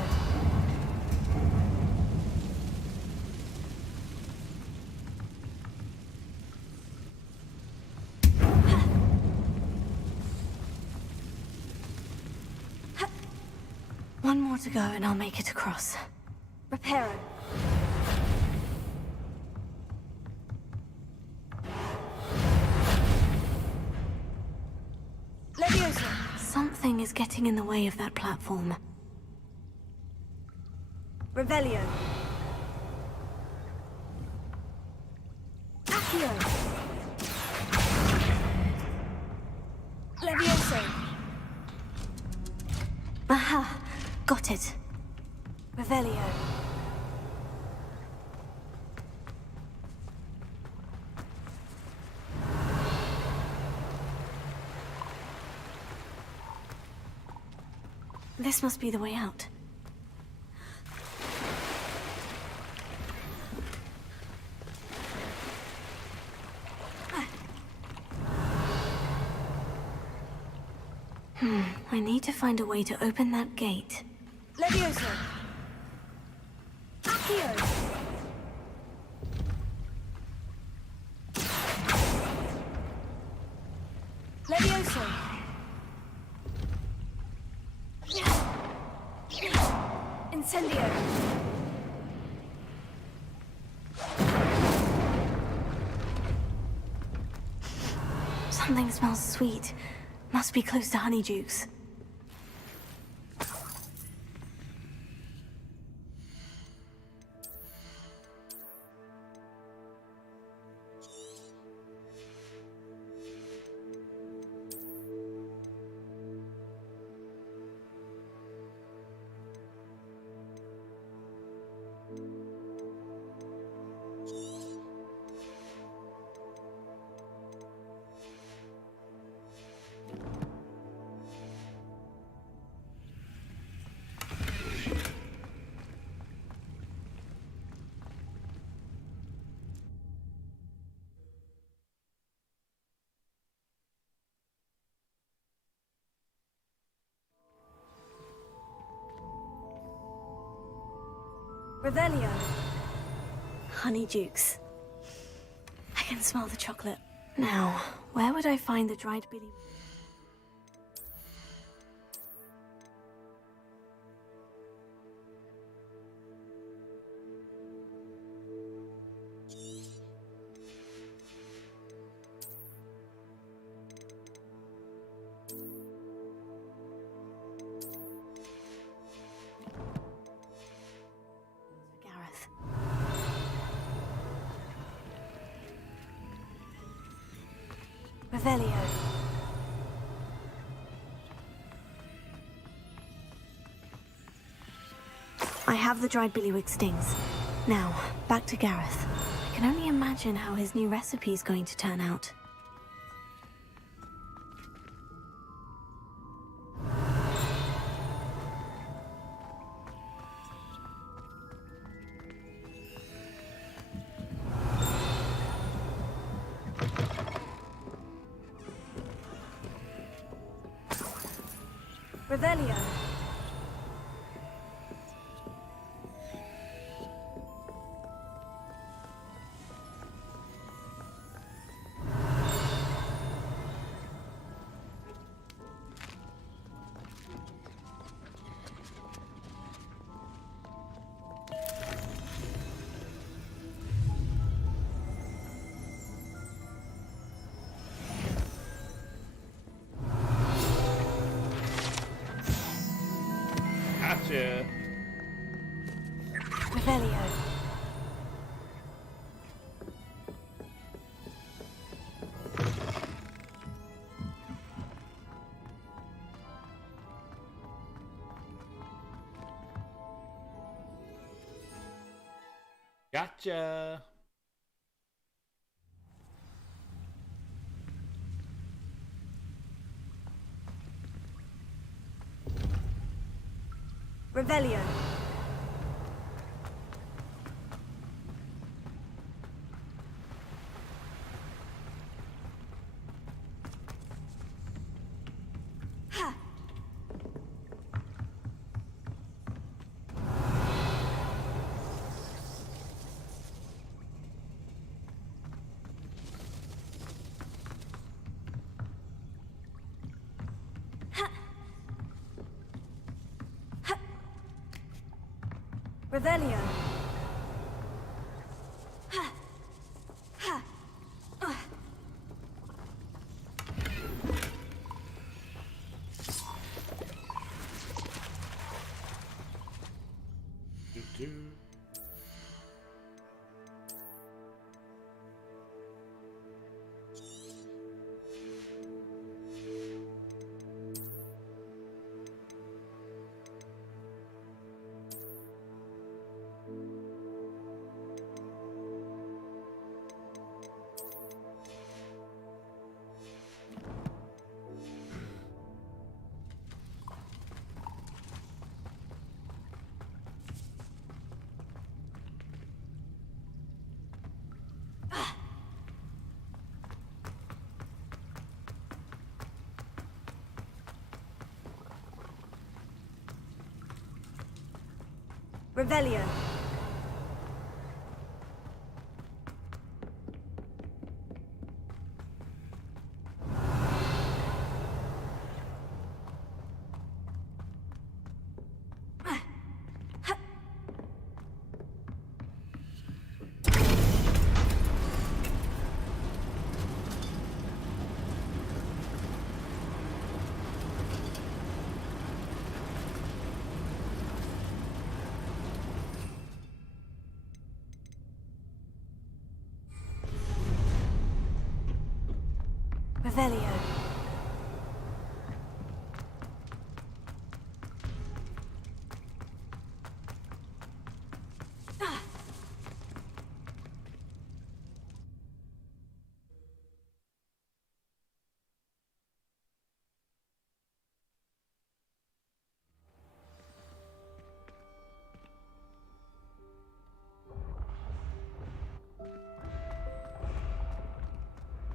One more to go and I'll make it across. Reparo. Something is getting in the way of that platform. Revelio. Accio. Levioso. Aha! Got it. Revelio. This must be the way out. I need to find a way to open that gate. Levioso! Accio! Levioso! Incendio! Something smells sweet. Must be close to Honeydukes. Revelio. Honeydukes. I can smell the chocolate. Now, where would I find the dried billy? Revelio. I have the dried billywig stings. Now, back to Gareth. I can only imagine how his new recipe is going to turn out. Revelio. Gotcha. Revelio. Gotcha. Revelio. Ha! Revelio. Ha! Ha! Do. Revelio. Revelio.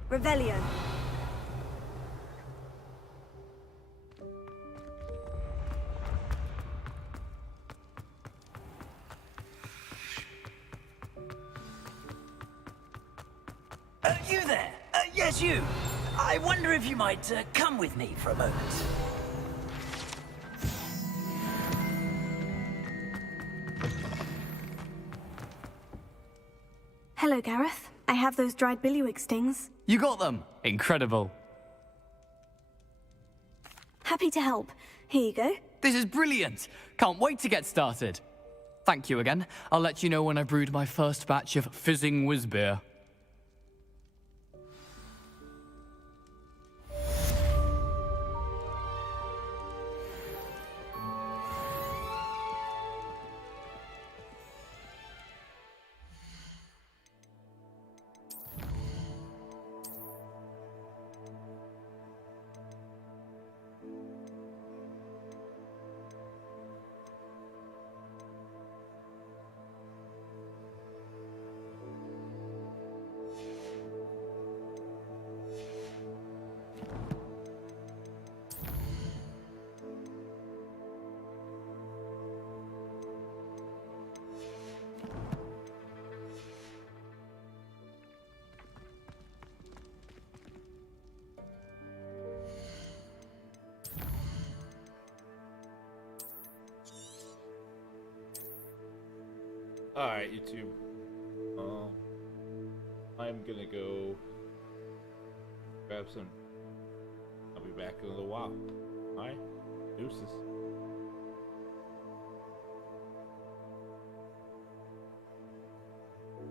Revelio. You there? Yes, you. I wonder if you might come with me for a moment. Hello, Gareth. I have those dried billywig stings. You got them! Incredible. Happy to help. Here you go. This is brilliant! Can't wait to get started. Thank you again. I'll let you know when I've brewed my first batch of fizzing whiz beer. Alright, YouTube. I'm gonna go grab some. I'll be back in a little while. Alright, deuces.